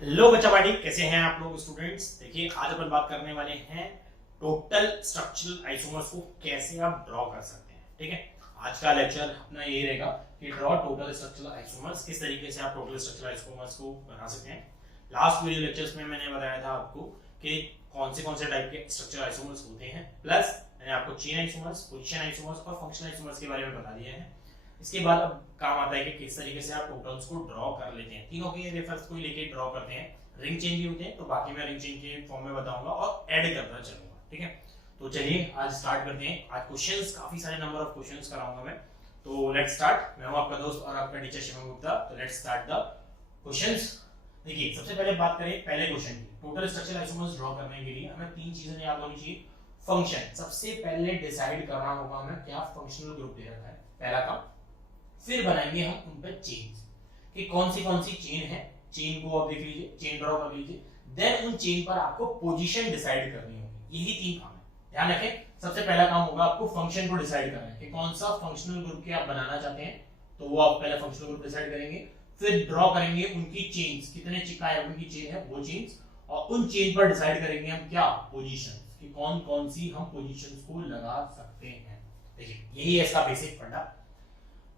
Hello बच्चा party, कैसे हैं आप लोग स्टूडेंट्स। देखिए आज अपन बात करने वाले हैं टोटल स्ट्रक्चरल आइसोमर्स को कैसे आप ड्रॉ कर सकते हैं। ठीक है, आज का लेक्चर अपना यही रहेगा कि ड्रॉ टोटल स्ट्रक्चरल आइसोमर्स, किस तरीके से आप टोटल स्ट्रक्चरल आइसोमर्स को बना सकते हैं। लास्ट वीडियो लेक्चर्स में मैंने बताया था आपको कि कौन से टाइप के स्ट्रक्चरल आइसोमर्स होते हैं, प्लस मैंने आपको चेन आइसोमर्स, पोजीशन आइसोमर्स और फंक्शनल आइसोमर्स के बारे में बता दिया है। इसके बाद अब काम आता है कि किस तरीके से आप टोटल्स को ड्रॉ कर लेते हैं। तीनों के रेफरेंस को लेके ड्रॉ करते हैं। रिंग चेन भी होते हैं तो बाकी मैं रिंग चेन के फॉर्म में बताऊंगा और ऐड करता चलूंगा। ठीक है, तो चलिए आज स्टार्ट करते हैं। आज क्वेश्चंस काफी सारे नंबर ऑफ क्वेश्चंस कराऊंगा मैं, तो लेट्स स्टार्ट। मैं हूं आपका दोस्त और आपका टीचर शिवम गुप्ता। तो लेट्स स्टार्ट द क्वेश्चंस। देखिए सबसे पहले बात करें पहले क्वेश्चन की। टोटल स्ट्रक्चरल आइसोमर्स ड्रॉ करने के लिए हमें तीन चीजें याद होनी चाहिए। फंक्शन सबसे पहले डिसाइड करना होगा हमें क्या फंक्शनल ग्रुप दे रखा है, पहला काम। फिर बनाएंगे हम उन पर चेन कि कौन सी चेन है। चेन को आप देख लीजिए, चेन ड्रॉ कर लीजिए। देन उन चेन पर आपको पोजीशन डिसाइड करनी होगी। यही तीन काम है, ध्यान रखें। सबसे पहला काम होगा आपको फंक्शन को डिसाइड करना है कि कौन सा फंक्शनल ग्रुप के आप बनाना चाहते हैं, तो वो आप पहले फंक्शनल ग्रुप डिसाइड करेंगे। फिर ड्रॉ करेंगे उनकी चेन्स, कितने चिकाए उनकी चेन है वो चेन्स, और उन चेन पर डिसाइड करेंगे हम क्या पोजीशन, कि कौन कौन सी हम पोजीशंस को लगा सकते हैं। देखिए यही है इसका बेसिक फंडा।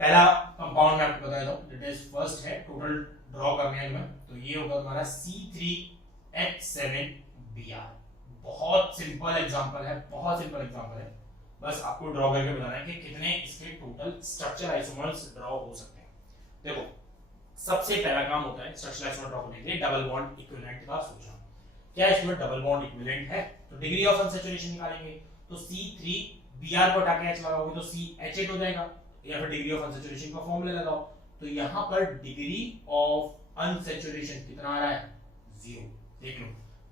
पहला कंपाउंड मैं आपको बता देता हूं, दैट इज फर्स्ट है टोटल ड्रॉ करने हैं हमें, तो ये होगा तुम्हारा C3H7Br। बहुत सिंपल एग्जांपल है, बहुत सिंपल एग्जांपल है। बस आपको ड्रॉ करके बताना है कि कितने इसके टोटल स्ट्रक्चर आइसोमर्स ड्रॉ हो सकते हैं। देखो सबसे पहला काम होता है स्ट्रक्चर आइसोमर ड्रॉ करने के लिए डबल बॉन्ड इक्विवेलेंट का सोचना। क्या इसमें डबल बॉन्ड इक्विवेलेंट है, तो डिग्री ऑफ अनसैचुरेशन निकालेंगे। तो C3Br को हटा के H लगाओगे तो CH8 हो जाएगा, या फिर डिग्री ऑफ अनसैचुरेशन का फॉर्मूला लगाओ। तो यहां पर डिग्री ऑफ अनसैचुरेशन कितना आ रहा है, 0। देख लो,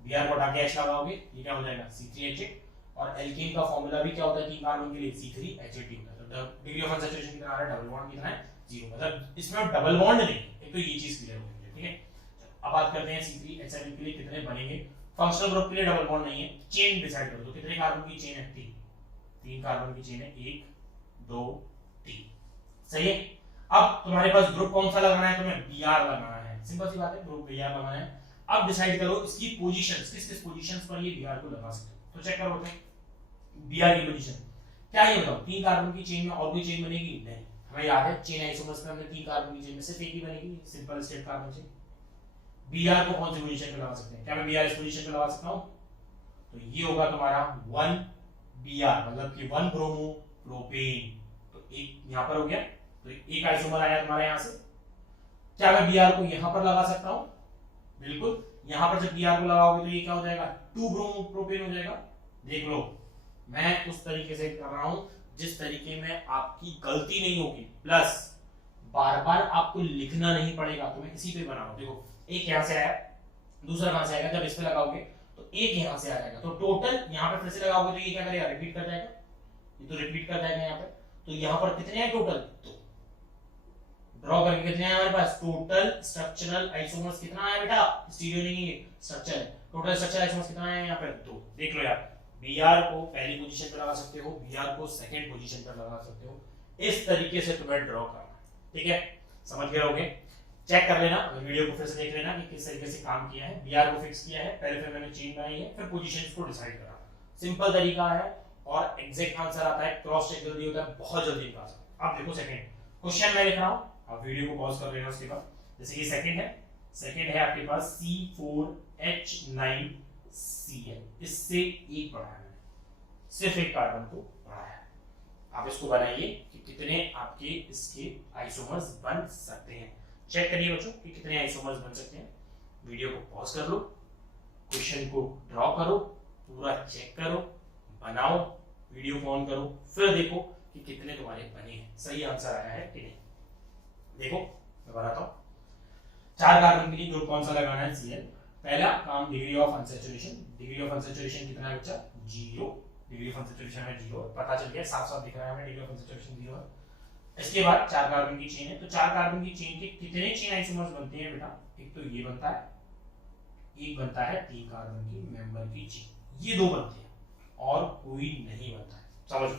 Br को हटा के H लगाओगे ये क्या हो जाएगा C3H8, और एल्केन का फॉर्मूला भी क्या होता है तीन कार्बन के लिए, C3H18 होता है। तो डिग्री ऑफ अनसैचुरेशन कितना आ रहा है, डबल बॉन्ड कितना है, 0। मतलब इसमें डबल बॉन्ड नहीं, एक तो ये चीज क्लियर होगी। ठीक है, अब बात करते हैं C3H7 के लिए कितने बनेंगे। फंक्शनल ग्रुप के लिए डबल बॉन्ड नहीं है, चेन डिसाइड करो। तो कितने कार्बन की चेन है, तीन कार्बन की चेन है, 1 2 3। सही है। अब तुम्हारे पास ग्रुप कौन सा लगाना है, तुम्हें Br लगाना है। सिंपल सी बात है, ग्रुप Br लगाना है। अब डिसाइड करो इसकी पोजीशंस, किस किस पोजीशंस पर ये Br को लगा सकते हो। तो चेक करो Br की पोजीशन क्या, ये बताओ। तीन कार्बन की चेन में और कोई चेन बनेगी नहीं, हमें याद है चेन आइसोमर्स में हमने तीन कार्बन की चेन में सिर्फ एक ही बनेगी, simple state carbon chain. Br को कौन सी पोजीशन पे लगा सकते हैं, क्या मैं Br इस पोजीशन पे लगा सकता हूं, तो ये होगा तुम्हारा 1Br, मतलब कि 1 ब्रोमो प्रोपेन। तो एक यहां पर हो गया, तो एक आइसोमर आया तुम्हारे यहां से। क्या मैं Br को यहां पर लगा सकता हूं, बिल्कुल। यहां पर जब Br को लगाओगे तो ये क्या हो जाएगा, 2 ब्रोमो प्रोपेन हो जाएगा। देख लो, मैं उस तरीके से कर रहा हूं जिस तरीके में आपकी गलती नहीं होगी, प्लस बार बार आपको लिखना नहीं पड़ेगा, तुम्हें इसी पे बनाओ। देखो एक यहां से आया, दूसरा कहां से आएगा, जब इस पे लगाओगे तो एक यहां से आ जाएगा, तो टोटल यहां पर फिर से लगाओगे तो ये क्या करेगा, रिपीट कर जाएगा। ये तो रिपीट कर जाएगा यहां पर। तो यहां पर कितने हैं टोटल, तो ड्रॉ करके कितने हैं हमारे पास, टोटल स्ट्रक्चरल आइसोमर्स कितना आया बेटा, स्टीरियो नहीं है स्ट्रक्चर है। टोटल स्ट्रक्चरल आइसोमर्स कितना आया यहां पर, 2। देख लो यार, Br को पहली पोजीशन पर लगा सकते हो, Br को सेकंड पोजीशन पर लगा सकते हो। इस तरीके से तुम्हें ड्रॉ करना। ठीक है, समझ गए होगे। चेक कर लेना, वीडियो को फिर से देख लेना कि किस तरीके से काम किया है। Br को फिक्स किया है पहले, फिर मैंने चेन बनाई है, फिर पोजीशंस को डिसाइड करा। सिंपल तरीका है और एग्जैक्ट आंसर आता है, क्रॉस चेक जल्दी होता है, बहुत जल्दी निकाल सकते। अब देखो सेकंड क्वेश्चन मैं लिख रहा हूं, आप वीडियो को पॉज कर लेना उसके बाद। जैसे ये सेकंड है आपके पास C4H9Cl, इससे एक बढ़ाया है, सिर्फ एक कार्बन को बढ़ाया है। आप इसको बनाइए कि कितने आपके इसके आइसोमर्स बन सकते हैं। चेक करिए बच्चों कि कितने आइसोमर्स बन सकते हैं। वीडियो को पॉज कर लो, क्वेश्चन को ड्रॉ करो, पूरा चेक करो, बनाओ, वीडियो को ऑन करो, फिर देखो कि कितने तुम्हारे बने हैं, सही आंसर आया है कि नहीं। देखो मैं बताता हूं, 4 कार्बन के लिए ग्रुप कौन सा लगाना है, Cl। पहला काम degree of unsaturation, degree of unsaturation कितना है बच्चा, 0। डिग्री ऑफ अनसैचुरेशन है 0, पता चल गया, साफ साफ दिख रहा है हमें डिग्री ऑफ अनसैचुरेशन 0 है। इसके बाद 4 कार्बन की चेन है, तो 4 कार्बन की चेन के कितने चेन आइसोमर्स बनते हैं बेटा, एक तो ये बनता है, एक बनता है 3 कार्बन की मेंबर की चेन, ये 2 बनते हैं और कोई नहीं बनता है। समझो,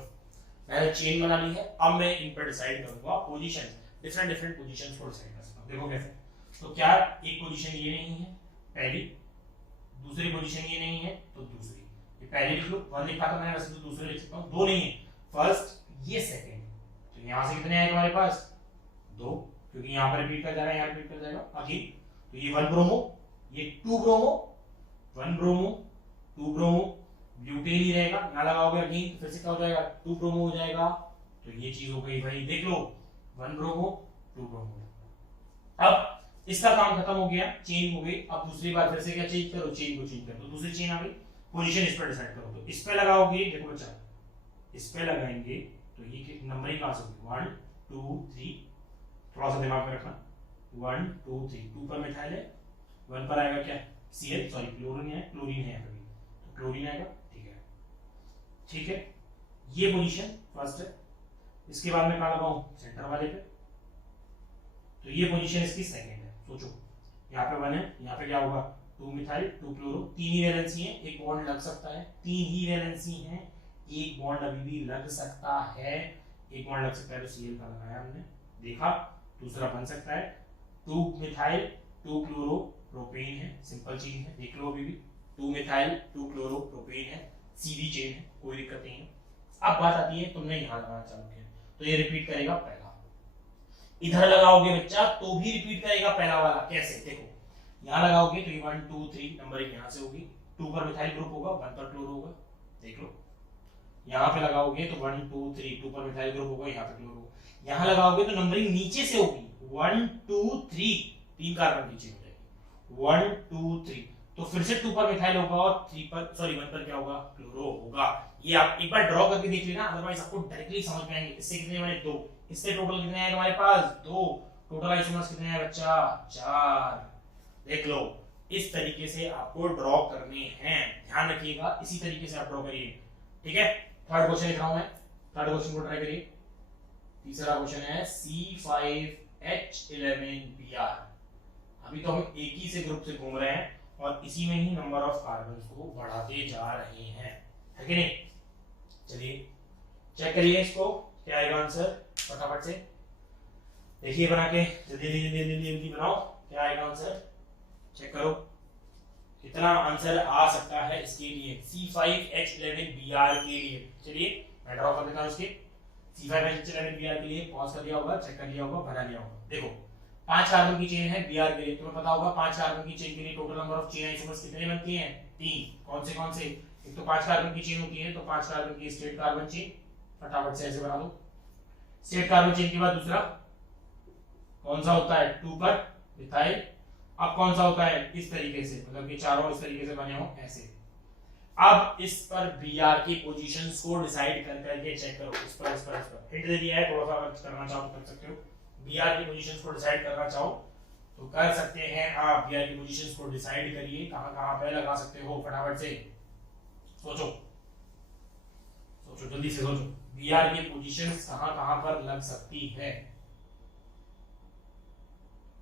मैंने चेन बना ली है, अब मैं इन पर डिसाइड करूंगा पोजीशन, डिफरेंट पोजीशंस को डिसाइड कर सकता हूं। देखो कैसे, तो क्या एक पोजीशन ये नहीं है, पहली, दूसरी पोजीशन ये नहीं है तो दूसरी, ये पहली लिख लो, 1 लिखा था मैंने, वैसे तो दूसरे लिख सकता हूँ, 2 नहीं है, फर्स्ट ये सेकंड, तो यहां से कितने आए तुम्हारे पास 2, क्योंकि यहां पर रिपीट कर जाएगा, यहां रिपीट कर जाएगा आगे, तो ये 1 ब्रोमो, ये 2 ब्रोमो, 1 ब्रोमो 2 ब्रोमो, ब्यूटेन ही रहेगा, यहां लगाओगे अगेन फिर से क्या हो जाएगा 2 ब्रोमो हो जाएगा, तो ये चीज हो गई भाई, देख लो 1 ब्रोमो 2 ब्रोमो। अब इसका काम खत्म हो गया, चेन हो गई, अब दूसरी बार फिर से क्या चेंज करो, चेन को चेंज करो, तो दूसरी चेन आ गई, पोजीशन इस पर डिसाइड करो, तो इस पे लगाओगे, देखो बच्चा इस पे लगाएंगे तो ये नंबरिंग कहां से होगी 1 2 3, थोड़ा सा दिमाग में रखना, 1 2 3, 2 पर मिथाइल है, 1 पर आएगा क्या Cl, सॉरी क्लोरीन है, क्लोरीन है यहाँ पे, तो क्लोरीन आएगा, ठीक है, ठीक है, ये पोजीशन फर्स्ट है, इसके बाद में कहां लगाऊं सेंटर वाले पे, तो ये पोजीशन इसकी सेकंड है, सोचो यहाँ पे 1 है, यहाँ पे क्या होगा 2 मिथाइल 2 क्लोरो, 3 ही वैलेंसी है, एक बॉन्ड लग सकता है, 3 ही वैलेंसी है, एक बॉन्ड अभी भी लग सकता है, एक बॉन्ड लग सकता है, तो Cl का लगाया हमने, देखा, दूसरा बन सकता है 2 मिथाइल 2 क्लोरो प्रोपेन है, सिंपल चीज है, देख लो अभी भी 2 मिथाइल 2 क्लोरो प्रोपेन है, सीधी चेन है, कोई दिक्कत नहीं है। अब बात आती है तुमने यहां लगाना चालू किया, तो ये रिपीट करेगा पहला, इधर लगाओगे बच्चा तो भी रिपीट करेगा पहला वाला, कैसे देखो, यहां लगाओगे तो ये 1 2 3 नंबरिंग यहां से होगी, 2 पर मिथाइल ग्रुप होगा, 1 पर क्लोरो होगा, देख लो, यहां पे लगाओगे तो 1 2 3 2 पर मिथाइल ग्रुप होगा, यहां पे क्लोरो होगा, यहां लगाओगे तो नंबरिंग नीचे से होगी 1 2 3, 3 कार्बन नीचे हो जाएगी 1 2 3, तो फिर से 2 पर मिथाइल होगा और 3 पर सॉरी 1 पर क्या होगा क्लोरो होगा, ये आप एक बार ड्रॉ करके देख लेना, अदरवाइज आपको डायरेक्टली समझ में आएंगे, इससे कितने बने 2, इससे टोटल कितने आए तुम्हारे पास 2, टोटल आइसोमर्स कितने हैं बच्चा 4, देख लो, इस तरीके से आपको ड्रॉ करने हैं, ध्यान रखिएगा इसी तरीके से आप ड्रॉ करिए, ठीक है। थर्ड क्वेश्चन लिख रहा हूं मैं, थर्ड क्वेश्चन को ट्राई करिए, तीसरा क्वेश्चन है C5H11Br, अभी तो हम एक ही से ग्रुप से घूम रहे हैं और इसी में ही नंबर ऑफ कार्बन्स को बढ़ाते जा रहे हैं, है कि नहीं, चलिए चेक करिए इसको, क्या आएगा आंसर फटाफट से देखिए बना के, जल्दी जल्दी जल्दी जल्दी बनाओ, क्या आएगा आंसर चेक करो, कितना आंसर आ सकता है इसके लिए C5H11Br के लिए, चलिए मैं ड्रॉ कर देता हूं इसके C5H11Br के लिए, पॉज कर दिया होगा, चेक कर लिया होगा, बना लिया होगा, देखो 5 कार्बन की चेन है Br के लिए, तुम्हें पता होगा 5 कार्बन की चेन के लिए total number of chain isomers कितने बनती हैं 3, कौन से, एक तो 5 कार्बन की चेन होती है, तो 5 कार्बन की स्ट्रेट कार्बन चेन, फटाफट से ऐसे बना दो, स्ट्रेट कार्बन चेन के बाद दूसरा कौन सा होता है 2 पर मिथाइल, अब कौन सा होता है इस तरीके से, मतलब कि चारों इस तरीके से बने हो ऐसे, अब इस पर Br की पोजीशंस को डिसाइड कर करके चेक करो, इस पर हिंट दे दिया है, थोड़ा सा अगर करना चाहो तो कर सकते हो, Br की पोजीशंस को डिसाइड करना चाहो तो कर सकते हैं आप, Br की पोजीशंस को डिसाइड करिए, कहां पे लगा सकते हो, फटाफट से सोचो जल्दी से सोचो, Br की पोजीशंस कहां पर लग सकती है,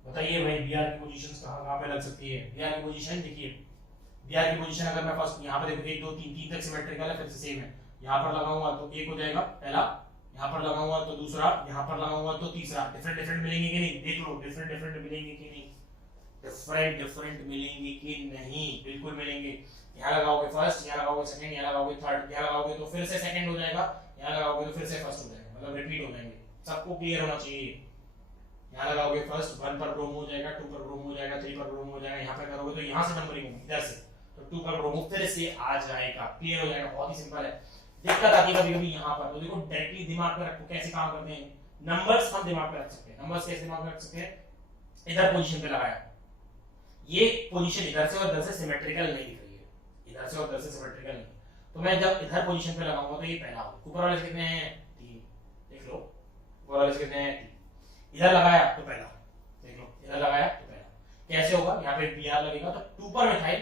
बताइए भाई Br की पोजीशंस कहां पे लग सकती है, Br की पोजीशन देखिए, Br की पोजीशन अगर मैं फर्स्ट यहां पर देखो 1 2 3 3 तक सिमेट्रिकल है, फिर से सेम है, यहां पर लगाऊंगा तो एक हो जाएगा पहला, यहां पर लगाऊंगा तो दूसरा, यहां पर लगाऊंगा तो तीसरा, डिफरेंट मिलेंगे कि नहीं, देख लो डिफरेंट मिलेंगे कि नहीं, डिफरेंट मिलेंगे कि नहीं, बिल्कुल मिलेंगे, यहां लगाओगे फर्स्ट, यहां लगाओगे सेकंड, यहां लगाओगे थर्ड, यहां लगाओगे तो फिर से सेकंड हो जाएगा, यहां लगाओगे तो फिर से फर्स्ट हो जाएगा, मतलब रिपीट हो जाएंगे, सबको क्लियर होना चाहिए, यहां लगाओगे फर्स्ट 1 पर ब्रोमो हो जाएगा, 2 पर ब्रोमो हो जाएगा, 3 पर ब्रोमो हो जाएगा, यहां पे करोगे तो यहां से नंबरिंग होगी इधर से, तो 2 पर ब्रोमो फिर से आ जाएगा, क्लियर हो जाएगा, बहुत ही सिंपल है। दिक्कत आती है कभी-कभी यहां पर, तो देखो डायरेक्टली दिमाग में रखो कैसे काम करते हैं, नंबर्स हम दिमाग में रख सकते हैं, नंबर्स कैसे दिमाग में रख सकते हैं, इधर पोजीशन पे लगाया, ये पोजीशन इधर से और इधर से सिमेट्रिकल नहीं दिख रही है, इधर से और इधर से सिमेट्रिकल नहीं, तो मैं जब इधर पोजीशन पे लगाऊंगा तो ये पहला होगा, ऊपर वाले कितने हैं 3, देख लो ऊपर वाले कितने हैं 3, इधर लगाया तो पहला, देख लो इधर लगाया तो पहला, कैसे होगा, यहाँ पे Br लगेगा तो 2 पर मिथाइल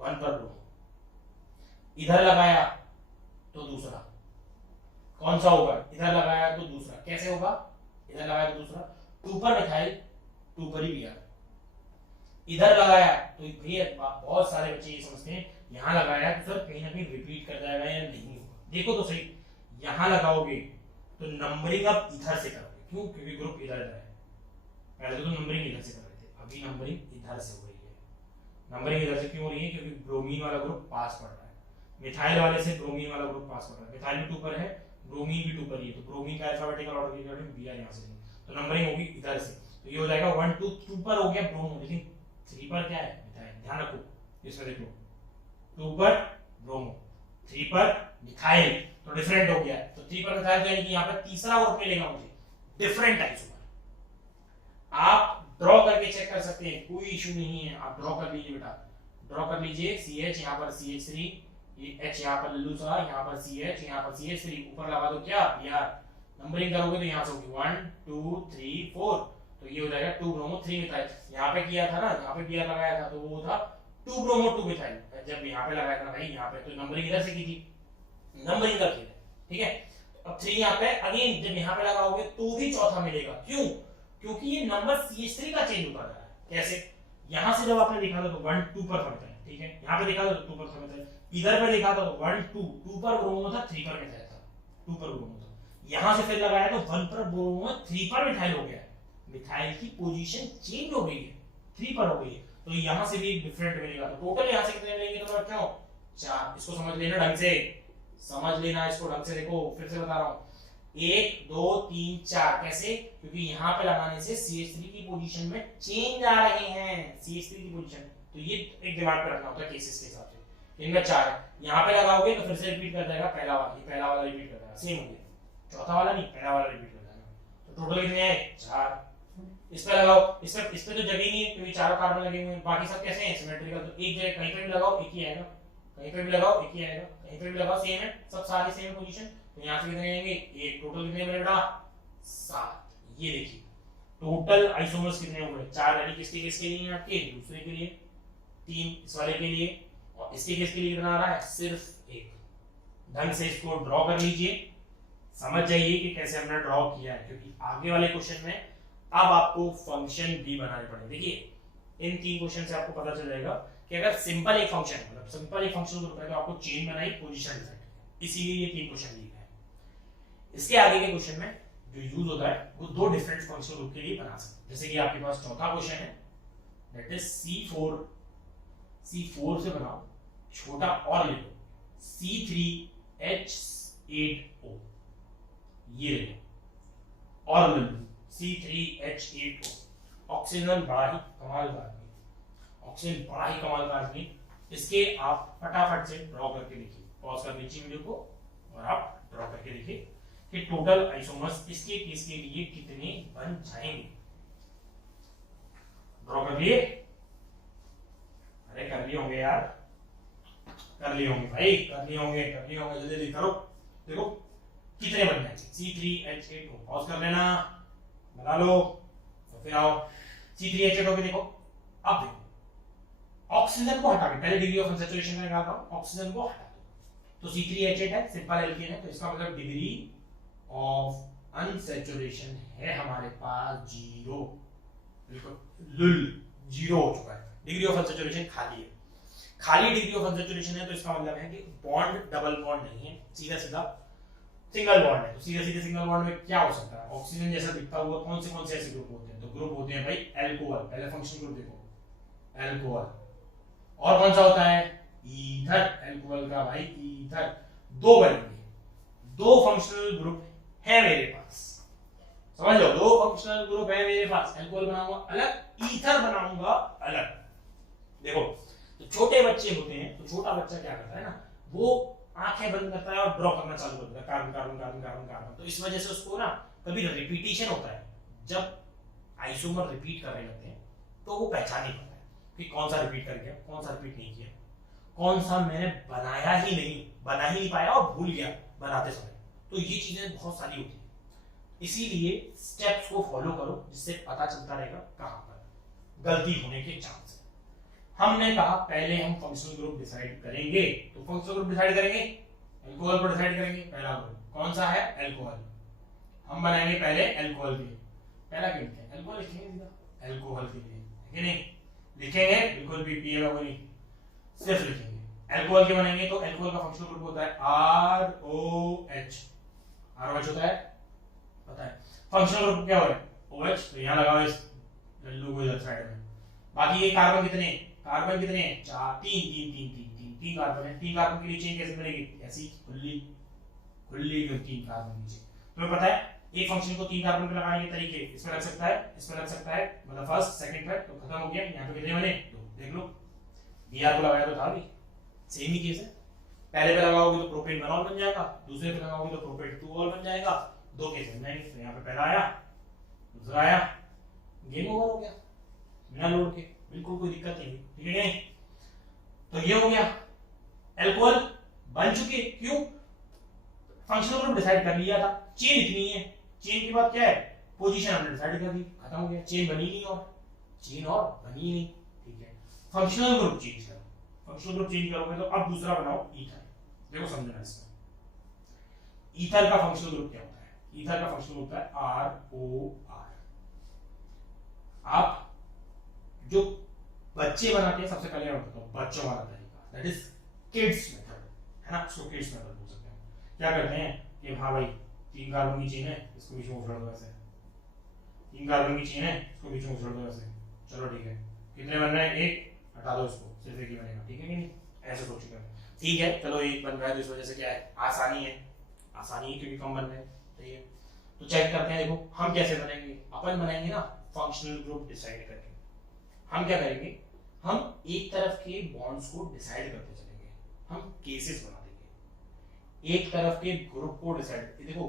1 पर ब्रोमो, इधर लगाया तो दूसरा कौन सा होगा, इधर लगाया तो दूसरा, कैसे होगा, इधर लगाया तो दूसरा 2 पर मिथाइल 2 पर ही Br, इधर लगाया तो भैया बहुत सारे बच्चे ये समझते हैं यहां लगाया तो सर कहीं ना कहीं रिपीट कर जाएगा या नहीं होगा, देखो तो सही, यहां लगाओगे तो नंबरिंग आप इधर से करोगे, क्यों, क्योंकि ग्रुप इधर है, पहले तो नंबरिंग इधर से कर रहे थे, अभी नंबरिंग इधर से हो रही है, नंबरिंग इधर से क्यों हो रही है, क्योंकि ब्रोमीन वाला ग्रुप पास पड़ रहा है, मिथाइल वाले से ब्रोमीन वाला ग्रुप पास पड़ रहा है, मिथाइल भी 2 पर है, ब्रोमीन भी 2 पर ही है, तो ब्रोमीन का अल्फाबेटिकल ऑर्डर के अकॉर्डिंग बी यहां से, तो नंबरिंग होगी इधर से, तो ये हो जाएगा 1 2 2 पर हो गया ब्रोमो, लेकिन 3 पर क्या है मिथाइल, ध्यान रखो इसमें देखो 2 पर ब्रोमो 3 पर मिथाइल, तो डिफरेंट हो गया, तो 3 पर मिथाइल यानी कि यहां पर तीसरा ग्रुप मिलेगा मुझे, डिफरेंट आइसोमर। आप ड्रॉ करके चेक कर सकते हैं, कोई इशू नहीं है, आप ड्रॉ कर लीजिए बेटा, ड्रॉ कर लीजिए, CH यहां पर CH3, ये H यहां पर लूसा, यहां पर CH, यहां पर CH3, ऊपर लगा दो क्या Br, नंबरिंग करोगे तो यहां से होगी 1 2 3 4, तो ये हो जाएगा 2 ब्रोमो 3 मिथाइल, यहां पे किया था ना, यहां पे Br लगाया था तो वो था 2 ब्रोमो 2 मिथाइल, जब यहां पे लगाया था भाई यहां पे, तो नंबरिंग इधर से की थी, नंबरिंग का खेल है, ठीक है। अब 3 यहां पे अगेन जब यहां पे लगाओगे तो भी चौथा मिलेगा, क्यों, क्योंकि ये नंबर CH3 का चेंज होता जा रहा है, कैसे, यहां से जब आपने देखा था तो 1 2 पर था, ठीक है, यहां पे देखा था तो 2 पर था, इधर पे देखा था तो 1 2 2 पर ब्रोमो था, 3 पर मिथाइल था, 2 पर ब्रोमो था, यहां से फिर लगाया तो 1 पर ब्रोमो 3 पर मिथाइल हो गया, मिथाइल की पोजीशन चेंज हो गई है, 3 पर हो गई है, तो यहां से भी डिफरेंट मिलेगा, तो टोटल यहां से कितने मिलेंगे तो बच्चों 4, इसको समझ लेना ढंग से, समझ लेना इसको ढंग से, देखो फिर से बता रहा हूं, 1 2 3 4, कैसे, क्योंकि यहां पे लगाने से CH3 की पोजीशन में चेंज आ रहे हैं, CH3 की पोजीशन, तो ये एक दिमाग पे रखना होता है केसेस के हिसाब से, इनमें 4 है, यहां पे लगाओगे तो फिर से रिपीट कर जाएगा, पहला वाला, ये पहला वाला रिपीट कर जाएगा, सेम हो गया, चौथा वाला नहीं, पहला वाला रिपीट कर जाएगा, तो टोटल कितने आए 4, इस पे लगाओ, इस पे तो जगह नहीं है क्योंकि चारों कार्बन लगे हुए हैं, बाकी सब कैसे हैं सिमेट्रिकल, तो एक जगह कहीं पे भी लगाओ एक ही आएगा, कहीं पे भी लगाओ एक ही आएगा, कहीं पे भी लगाओ सेम है, सब सारी सेम पोजीशन, तो यहां से कितने आएंगे, एक, टोटल कितने बने बेटा 7, ये देखिए टोटल आइसोमर्स कितने हो गए, 4, यानी किसके किसके लिए, आपके दूसरे के लिए 3, इस वाले के लिए, और इसके किसके लिए कितना आ रहा है, सिर्फ 1, ढंग से इसको ड्रॉ कर लीजिए, समझ जाइए कि कैसे हमने ड्रॉ किया है, क्योंकि आगे वाले क्वेश्चन में अब आपको फंक्शन भी बनाने पड़ेंगे, देखिए इन 3 क्वेश्चन से आपको पता चल जाएगा कि अगर सिंपल एक फंक्शन, मतलब सिंपल एक फंक्शन ग्रुप है तो आपको चेन बनाई, पोजीशन डिसाइड, इसीलिए ये 3 क्वेश्चन दिए गए हैं। इसके आगे के क्वेश्चन में जो यूज होता है वो 2 डिफरेंट फंक्शन ग्रुप के लिए बना सकते हैं, जैसे कि आपके पास चौथा क्वेश्चन है, दैट इज C4 से बनाओ छोटा और ले लो C3H8O, ये ले लो और ले लो C3H8O, ऑक्सीजन बड़ा ही कमाल का आदमी, ऑक्सीजन बड़ा ही कमाल का आदमी, इसके आप फटाफट से ड्रॉ करके देखिए, पॉज कर लीजिए वीडियो को और आप ड्रॉ करके देखिए कि टोटल आइसोमर्स इसके केस के लिए कितने बन जाएंगे, ड्रॉ कर लिए, अरे कर लिए होंगे यार, कर लिए होंगे भाई, कर लिए होंगे, जल्दी जल्दी करो, देखो कितने बन जाएंगे, C3H8O, पॉज कर लेना, बना लो, तो फिर आओ C3H8O के देखो, अब देखो ऑक्सीजन को हटा के, पहले डिग्री ऑफ अनसैचुरेशन का निकालता हूं, ऑक्सीजन को हटा दो, तो C3H8 है, सिंपल एल्केन है, तो इसका मतलब डिग्री ऑफ अनसैचुरेशन है हमारे पास 0, बिल्कुल लुल 0 हो चुका है, डिग्री ऑफ अनसैचुरेशन खाली है, खाली डिग्री ऑफ अनसैचुरेशन है, तो इसका मतलब है कि बॉन्ड डबल बॉन्ड नहीं है, सीधा सीधा सिंगल बॉन्ड है, तो सीधे सीधे सिंगल बॉन्ड में क्या हो सकता है, ऑक्सीजन जैसा दिखता हुआ कौन से ऐसे ग्रुप होते हैं, तो ग्रुप होते हैं भाई एल्कोहल, पहले फंक्शनल ग्रुप देखो एल्कोहल, और कौन सा होता है ईथर, एल्कोहल का भाई ईथर, 2 बनेंगे, 2 फंक्शनल ग्रुप है मेरे पास, समझ लो 2 फंक्शनल ग्रुप है मेरे पास, एल्कोहल बनाऊंगा अलग, ईथर बनाऊंगा अलग, देखो तो छोटे बच्चे होते हैं, तो छोटा बच्चा क्या करता है ना, वो आंखें बंद करता है और ड्रॉ करना चालू कर देता है, carbon carbon carbon carbon carbon, तो इस वजह से उसको ना कभी रिपीटिशन होता है, जब आइसोमर रिपीट करने लगते हैं तो वो पहचान नहीं पाता है कि कौन सा रिपीट कर गया, कौन सा रिपीट नहीं किया, कौन सा मैंने बना ही नहीं पाया और भूल गया बनाते समय, तो ये चीजें बहुत सारी होती है, इसीलिए स्टेप्स को फॉलो करो जिससे पता चलता रहेगा कहां पर गलती होने के चांस है। हमने कहा पहले हम फंक्शनल ग्रुप डिसाइड करेंगे, तो फंक्शनल ग्रुप डिसाइड करेंगे, एल्कोहल को डिसाइड करेंगे, पहला ग्रुप कौन सा है एल्कोहल, हम बनाएंगे पहले एल्कोहल के, पहला क्या लिखेंगे एल्कोहल लिखेंगे सीधा, एल्कोहल के लिए है नहीं, लिखेंगे बिल्कुल भी पी होगा नहीं, सिर्फ लिखेंगे एल्कोहल के बनेंगे, तो एल्कोहल का फंक्शनल ग्रुप होता है ROH, ROH होता है पता है, फंक्शनल ग्रुप क्या हो रहा है OH, तो यहां लगाओ इस वैल्यू को इधर साइड में, बाकी ये कार्बन कितने, कार्बन कितने हैं, चार, तीन कार्बन है। तीन कार्बन के लिए चेन कैसे बनेगी, ऐसी खुली खुली तीन कार्बन की चेन। तुम्हें पता है एक फंक्शन को तीन कार्बन पे लगाने के तरीके, इसमें लग सकता है, इसमें लग सकता है, मतलब फर्स्ट सेकंड थर्ड, तो खत्म हो गया। यहाँ पे कितने बने, दो। देख लो Br को लगाया तो था भी, सेम ही केस है। पहले पे लगाओगे तो प्रोपेन 1 बन जाएगा, दूसरे पे लगाओगे तो प्रोपेन 2 बन जाएगा, दो केस बन जाएंगे। तो यहाँ पे पहला आया, दूसरा आया, गेम ओवर हो गया बिना लोड के, बिल्कुल कोई दिक्कत नहीं। ठीक है नहीं? तो ये हो गया, एल्कोहल बन चुके। क्यों, फंक्शनल ग्रुप डिसाइड कर लिया था, चेन इतनी है, चेन के बाद क्या है, पोजीशन हमने डिसाइड कर दी, खत्म हो गया। चेन बनी नहीं, और चेन और बनी नहीं। ठीक है, फंक्शनल ग्रुप चेंज करो, फंक्शनल ग्रुप चेंज करोगे तो अब दूसरा बनाओ ईथर। देखो समझना इसमें, ईथर का फंक्शनल ग्रुप क्या होता है। ईथर का फंक्शनल ग्रुप है ROR। आप जो बच्चे बनाते हैं, सबसे पहले मैं बताता हूँ बच्चों वाला तरीका, दैट इज किड्स मेथड, है ना, इसको किड्स मेथड बोल सकते हैं। क्या करते हैं कि हाँ भाई तीन कार्बन की चेन है, इसको बीच में उछाल दो ऐसे, तीन कार्बन की चेन है, इसको बीच में उछाल दो ऐसे, चलो ठीक है, कितने बन रहे हैं, एक, हटा दो इसको, सिर्फ एक ही बनेगा। ठीक है कि नहीं, ऐसे सोचेगा। ठीक है, चलो एक बन रहा है तो इस वजह से क्या है, आसानी है, आसानी है क्योंकि कम बन रहे हैं। सही है, तो चेक करते हैं। देखो हम कैसे बनेंगे, अपन बनाएंगे ना फंक्शनल ग्रुप डिसाइड करके। हम क्या करेंगे, हम एक तरफ के बॉन्ड्स को डिसाइड करते चलेंगे, हम केसेस बना देंगे। एक तरफ के ग्रुप को डिसाइड, देखो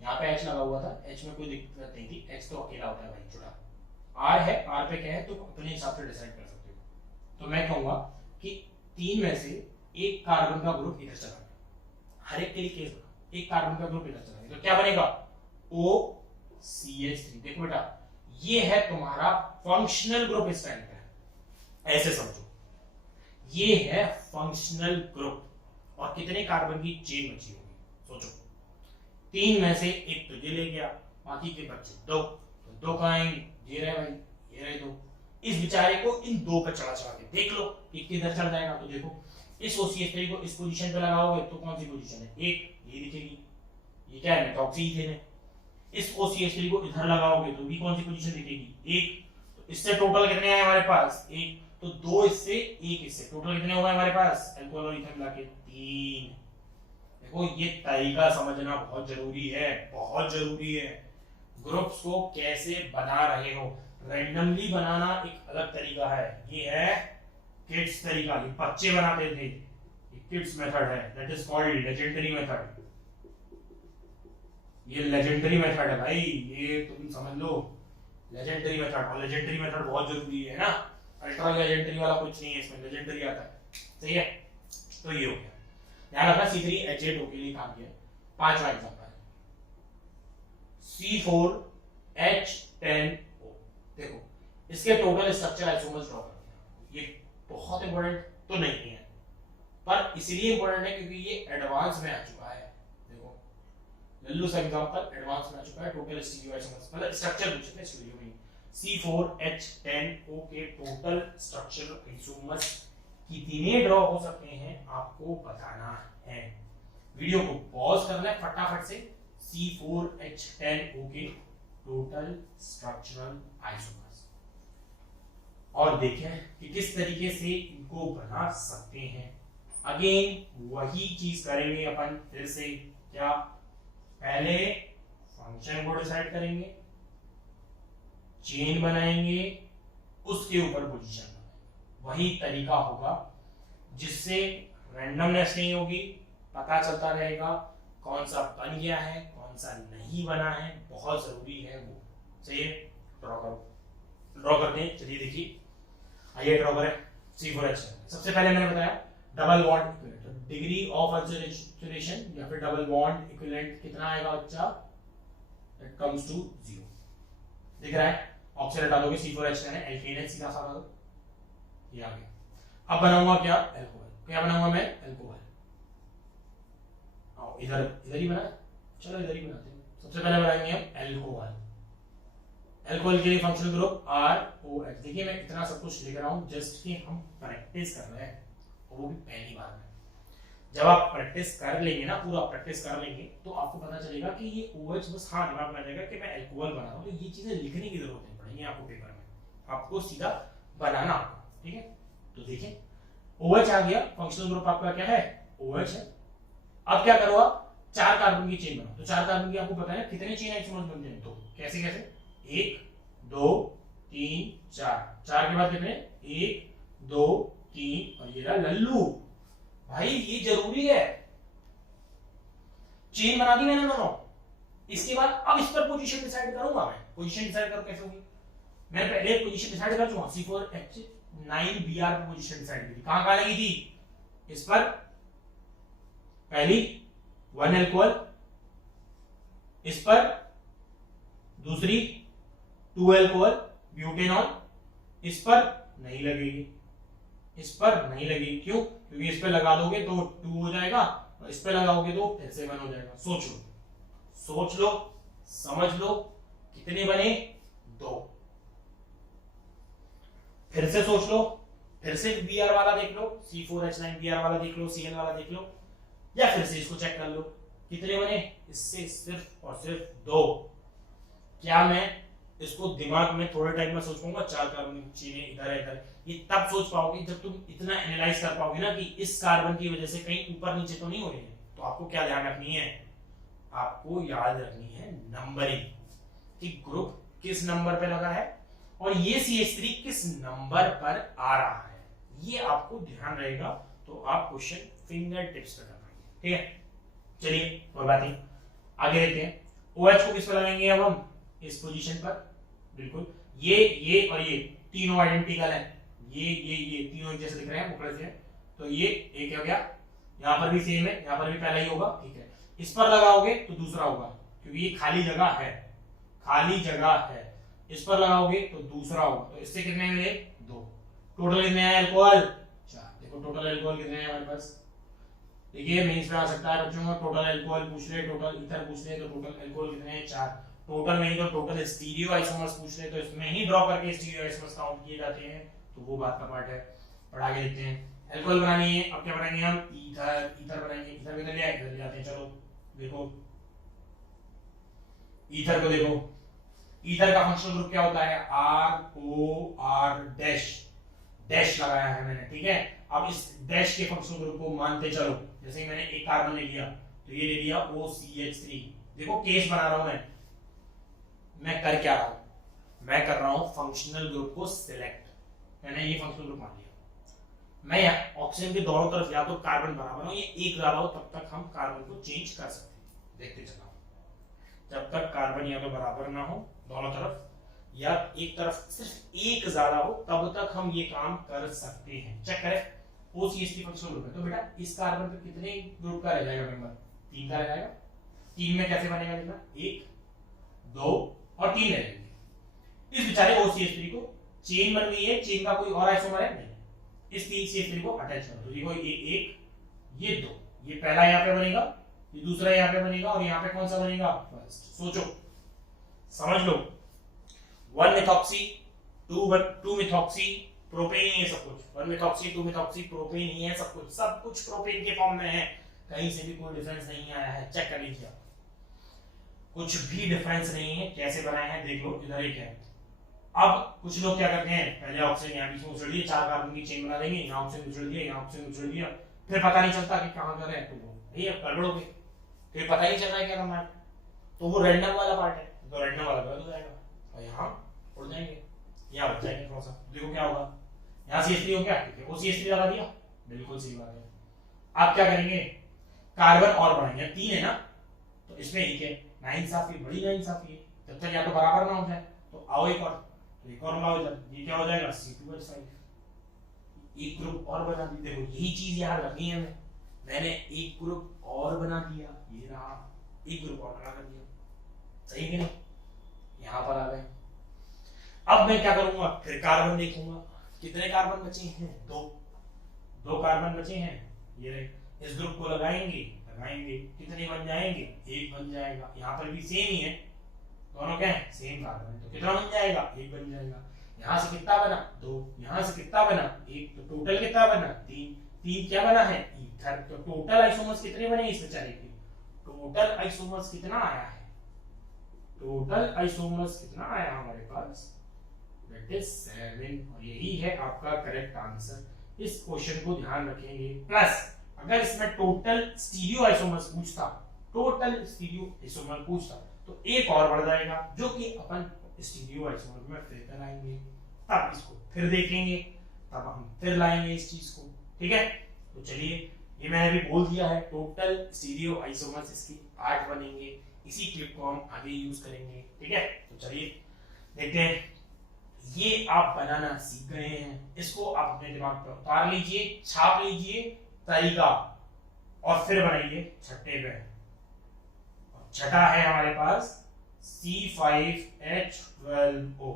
यहाँ पे H लगा हुआ था, H में कोई दिक्कत नहीं थी, H तो अकेला होता है भाई, छोटा। R है, R पे क्या है तो अपने हिसाब से डिसाइड कर सकते हो। तो मैं कहूंगा कि तीन में से एक कार्बन का ग्रुप इधर चला गया, हर एक के लिए केस बना, एक कार्बन का ग्रुप इधर चला गया तो क्या बनेगा, OCH3। देखो बेटा ये है तुम्हारा फंक्शनल ग्रुप, इस टाइम पे ऐसे समझो, ये है फंक्शनल ग्रुप। और कितने कार्बन की चेन बची होगी, सोचो, तीन में से एक तुझे ले गया, बाकी के बच्चे दो, तो दो कहाँ आएंगे, ये रहे भाई, ये रहे दो। इस बेचारे को इन दो पे चढ़ा चढ़ा के देख लो कि किधर चढ़ जाएगा। तो देखो इस OCH3 को इस पोजीशन पे लगाओगे तो कौन सी पोजीशन है, एक, ये दिखेगी, ये क्या है, मेथॉक्सी है। इस OCH3 को इधर लगाओगे तो भी कौन सी पोजीशन दिखेगी, एक। तो इससे टोटल कितने आए हमारे पास, एक, तो दो इससे एक इससे, टोटल कितने हो गए हमारे पास, अल्कोहल और ईथर मिला के तीन। देखो ये तरीका समझना बहुत जरूरी है, बहुत जरूरी है। ग्रुप्स को कैसे बना रहे हो, रैंडमली बनाना एक अलग तरीका है, ये है किड्स तरीका, ये बच्चे बनाते थे, ये किड्स मेथड है, that is called legendary method. ये लेजेंडरी मेथड है भाई, ये तुम समझ लो, लेजेंडरी मेथड। और लेजेंडरी मेथड बहुत जरूरी है ना, अल्ट्रा लेजेंडरी वाला कुछ नहीं है इसमें, लेजेंडरी आता है। सही है, तो ये हो गया। ध्यान रखना C3H8O के लिए काम किया। पांचवा एग्जांपल C4H10O। देखो इसके टोटल स्ट्रक्चर आइसोमर्स ड्रॉ करते हैं। ये बहुत इंपॉर्टेंट तो नहीं है, पर इसलिए इंपॉर्टेंट है क्योंकि ये एडवांस में आ चुका है। देखो लल्लू सा एग्जांपल एडवांस में आ चुका है, टोटल स्टीरियो आइसोमर्स मतलब स्ट्रक्चर पूछे थे इस वीडियो में। C4H10O के टोटल स्ट्रक्चर आइसोमर्स कितने ड्रॉ हो सकते हैं आपको बताना है। वीडियो को पॉज करना है फटाफट से। C4H10O के टोटल स्ट्रक्चरल आइसोमर्स और देखें कि किस तरीके से इनको बना सकते हैं। अगेन वही चीज करेंगे अपन फिर से, क्या, पहले फंक्शन को डिसाइड करेंगे, चेन बनाएंगे, उसके ऊपर पोजीशन बनाएंगे। वही तरीका होगा जिससे रैंडमनेस नहीं होगी, पता चलता रहेगा कौन सा बन गया है कौन सा नहीं बना है, बहुत जरूरी है वो। सही है, ड्रॉ करो, ड्रॉ करते हैं। चलिए देखिए, आइए ड्रॉ करें C4H। सबसे पहले मैंने बताया double bond equivalent, degree of unsaturation या फिर डबल बॉन्ड इक्विवेलेंट कितना आएगा बच्चा, इट कम्स टू 0। दिख रहा है, ऑक्सीजन हटा दोगे, C4H है, एल्केन है, सीधा साधा ये आ गया। अब बनाऊंगा क्या, अल्कोहल। क्या बनाऊंगा मैं, अल्कोहल। आओ इधर इधर ही बना, चलो इधर ही बनाते हैं। सबसे पहले बनाएंगे हम अल्कोहल। अल्कोहल के लिए फंक्शनल ग्रुप ROH। देखिए मैं इतना सब कुछ लिख रहा हूं जस्ट कि हम प्रैक्टिस कर रहे हैं, और वो भी पहली बार में। जब आप प्रैक्टिस कर लेंगे ना, पूरा प्रैक्टिस कर लेंगे, तो आपको पता चलेगा कि ये OH बस हाँ दिमाग में आ जाएगा कि मैं अल्कोहल बना रहा हूं। तो ये चीजें लिखने की जरूरत नहीं पड़ेगी आपको पेपर में, आपको सीधा बनाना होगा। ठीक है, तो देखिए OH आ गया, फंक्शनल ग्रुप आपका क्या है, OH है। अब क्या करो आप, 4 कार्बन की चेन बनाओ। तो 4 कार्बन की आपको पता है कितने चेन आइसोमर्स बनते हैं, तो कैसे कैसे, 1 2 3 4, 4 के बाद कितने, 1 2 3, और ये रहा लल्लू। भाई ये जरूरी है, चेन बना दी मैंने दोनों। इसके बाद अब इस पर पोजीशन डिसाइड करूंगा मैं। पोजीशन डिसाइड करो कैसे होगी, मैंने पहले पोजीशन डिसाइड कर चुका, C4H9Br पर पोजीशन डिसाइड की थी। कहां लगी थी, इस पर पहली 1 अल्कोहल, इस पर दूसरी 2 अल्कोहल ब्यूटेनॉल, इस पर नहीं लगेगी, इस पर नहीं लगेगी। क्यों, क्योंकि इस पे लगा दोगे तो 2 हो जाएगा, और इस पे लगाओगे तो फिर से 1 हो जाएगा। सोच लो समझ लो, कितने बने, 2। फिर से सोच लो, फिर से Br वाला देख लो, C4H9Br वाला देख लो, Cl वाला देख लो, या फिर से इसको चेक कर लो कितने बने, इससे सिर्फ और सिर्फ 2। क्या मैं इसको दिमाग में थोड़े टाइम में सोच पाऊंगा, 4 कार्बन की चेनें इधर है इधर, ये तब सोच पाओगे जब तुम इतना एनालाइज कर पाओगे ना कि इस कार्बन की वजह से कहीं ऊपर नीचे तो नहीं हो रही है। तो आपको क्या ध्यान रखनी है, आपको याद रखनी है नंबरिंग, कि ग्रुप किस नंबर पे लगा है और ये CH3 किस नंबर पर आ रहा है, ये आपको ध्यान रहेगा। तो आप क्वेश्चन फिंगर टिप्स पे कर पाएंगे। ठीक है, चलिए कोई बात नहीं, आगे देखते हैं। OH को किस पर लगाएंगे अब हम, इस पोजीशन पर, बिल्कुल ये और ये तीनों आइडेंटिकल है, ये तीनों एक जैसे दिख रहे हैं, मुखड़े से। तो ये एक हो गया, यहाँ पर भी सेम है, यहाँ पर भी पहला ही होगा, ठीक है। इस पर लगाओगे तो दूसरा होगा, क्योंकि ये खाली जगह है, खाली जगह है। इस पर लगाओगे तो दूसरा होगा, तो इससे कितने मिले, 2। टोटल कितने हैं अल्कोहल, 4। देखो टोटल अल्कोहल कितने हैं हमारे पास, देखिए मेंस में आ सकता है बच्चों का, टोटल अल्कोहल पूछ रहे, टोटल ईथर पूछ रहे, तो टोटल अल्कोहल कितने हैं, 4। टोटल नहीं तो टोटल स्टीरियो आइसोमर्स पूछ रहे, तो इसमें ही ड्रॉ करके स्टीरियो आइसोमर्स काउंट किए जाते हैं, तो वो बात का पार्ट है। और आगे देखते हैं, अल्कोहल बनानी है, अब क्या बनाएंगे हम, ईथर बनाएंगे। ईथर किधर लिया, इधर ले आते हैं। चलो देखो ईथर को देखो, ईथर का फंक्शनल ग्रुप क्या होता है, ROR डैश लगाया है मैंने, ठीक है। अब इस डैश के फंक्शनल ग्रुप को मानते चलो, जैसे ही मैंने एक कार्बन ले लिया तो ये ले लिया OCH3। देखो केस बना रहा हूं मैं कर क्या रहा हूं, मैं कर रहा हूं फंक्शनल ग्रुप को सिलेक्ट, मैंने ये फंक्शनल ग्रुप मान लिया। मैं ऑक्सीजन के दोनों तरफ या तो कार्बन बराबर हो या एक ज्यादा हो, तब तक हम कार्बन को चेंज कर सकते हैं। देखते चलो, जब तक कार्बन या तो बराबर ना हो दोनों तरफ, या एक तरफ सिर्फ एक ज्यादा हो, तब तक हम ये काम कर सकते हैं। चेक करें, OCH3 फंक्शनल ग्रुप है, तो बेटा इस कार्बन पे कितने ग्रुप का रह जाएगा मेंबर, 3 का रह जाएगा। 3 में कैसे बनेगा बेटा, 1 2 और 3 रह जाएंगे। इस बेचारे OCH3 को चेन बन गई है, चेन का कोई और आइसोमर है नहीं, इस CH3 को अटैच करो। तो देखो ये 1 ये 2, ये पहला यहाँ पे बनेगा, ये दूसरा यहाँ पे बनेगा, और यहाँ पे कौन सा बनेगा, फर्स्ट। सोचो समझ लो, 1 मिथॉक्सी 2 मिथॉक्सी प्रोपेन ही है सब कुछ, 1 मिथॉक्सी 2 मिथॉक्सी प्रोपेन ही है सब कुछ प्रोपेन के फॉर्म में है, कहीं से भी कोई डिफरेंस नहीं आया है। चेक कर लीजिए, कुछ भी डिफरेंस नहीं है। कैसे बनाए हैं देख लो, इधर एक है। अब कुछ लोग क्या करते हैं, पहले ऑक्सीजन यहाँ बीच में उछल दिए, 4 कार्बन की चेन बना देंगे, यहाँ ऑक्सीजन उछल दिया, यहाँ ऑक्सीजन उछल दिया, फिर पता नहीं चलता कि कहाँ कर रहे हैं, तो वो भैया गड़बड़ हो गई, फिर पता ही नहीं चल रहा है क्या करना है। तो वो रैंडम वाला पार्ट है, तो रैंडम वाला गलत हो जाएगा, और यहाँ उड़ जाएंगे, यहाँ बच जाएंगे थोड़ा सा। देखो क्या होगा, यहाँ CH3 हो गया, ठीक है, OCH3 लगा दिया, बिल्कुल सही बात है। आप क्या करेंगे, कार्बन और बढ़ाएंगे, 3 है ना, तो इसमें एक है, नाइंसाफी, बड़ी नाइंसाफी है, जब तक या तो बराबर ना हो जाए। तो आओ एक और, तो एक और लाओ इधर, ये क्या हो जाएगा, C2H5, एक ग्रुप और बना दी। देखो यही चीज याद रखनी है, मैंने एक ग्रुप और बना दिया, ये रहा, एक ग्रुप और बना दिया, सही है नहीं, यहां पर आ गए। अब मैं क्या करूंगा, फिर कार्बन देखूंगा, कितने कार्बन बचे हैं, 2 कार्बन बचे हैं, ये रहे। इस ग्रुप को लगाएंगे, कितने बन जाएंगे, 1 बन जाएगा। यहाँ पर भी सेम ही है, दोनों क्या है, सेम कार्बन, तो कितना बन जाएगा, 1 बन जाएगा। यहाँ से कितना बना, 2, यहाँ से कितना बना, 1, तो टोटल कितना बना, 3 क्या बना है, ईथर। तो टोटल आइसोमर्स कितने बने इस बेचारे के, टोटल आइसोमर्स कितना आया है, टोटल आइसोमर्स कितना आया हमारे पास, दैट इज 7, और यही है आपका करेक्ट आंसर। इस क्वेश्चन को ध्यान रखेंगे। प्लस अगर इसमें टोटल स्टीरियो आइसोमर्स पूछता, टोटल स्टीरियो आइसोमर पूछता तो एक और बढ़ जाएगा, जो कि अपन स्टीरियो आइसोमर में फिर कराएंगे, तब इसको फिर देखेंगे, तब हम फिर लाएंगे इस चीज को। ठीक है, तो चलिए ये मैंने भी बोल दिया है, टोटल स्टीरियो आइसोमर्स इसकी 8 बनेंगे। इसी क्लिप को हम आगे यूज करेंगे। ठीक है, तो चलिए देखते हैं। ये आप बनाना सीख गए हैं, इसको आप अपने दिमाग पर उतार लीजिए, छाप लीजिए तरीका, और फिर बनाइए छठे पे। छठा है हमारे पास C5H12O।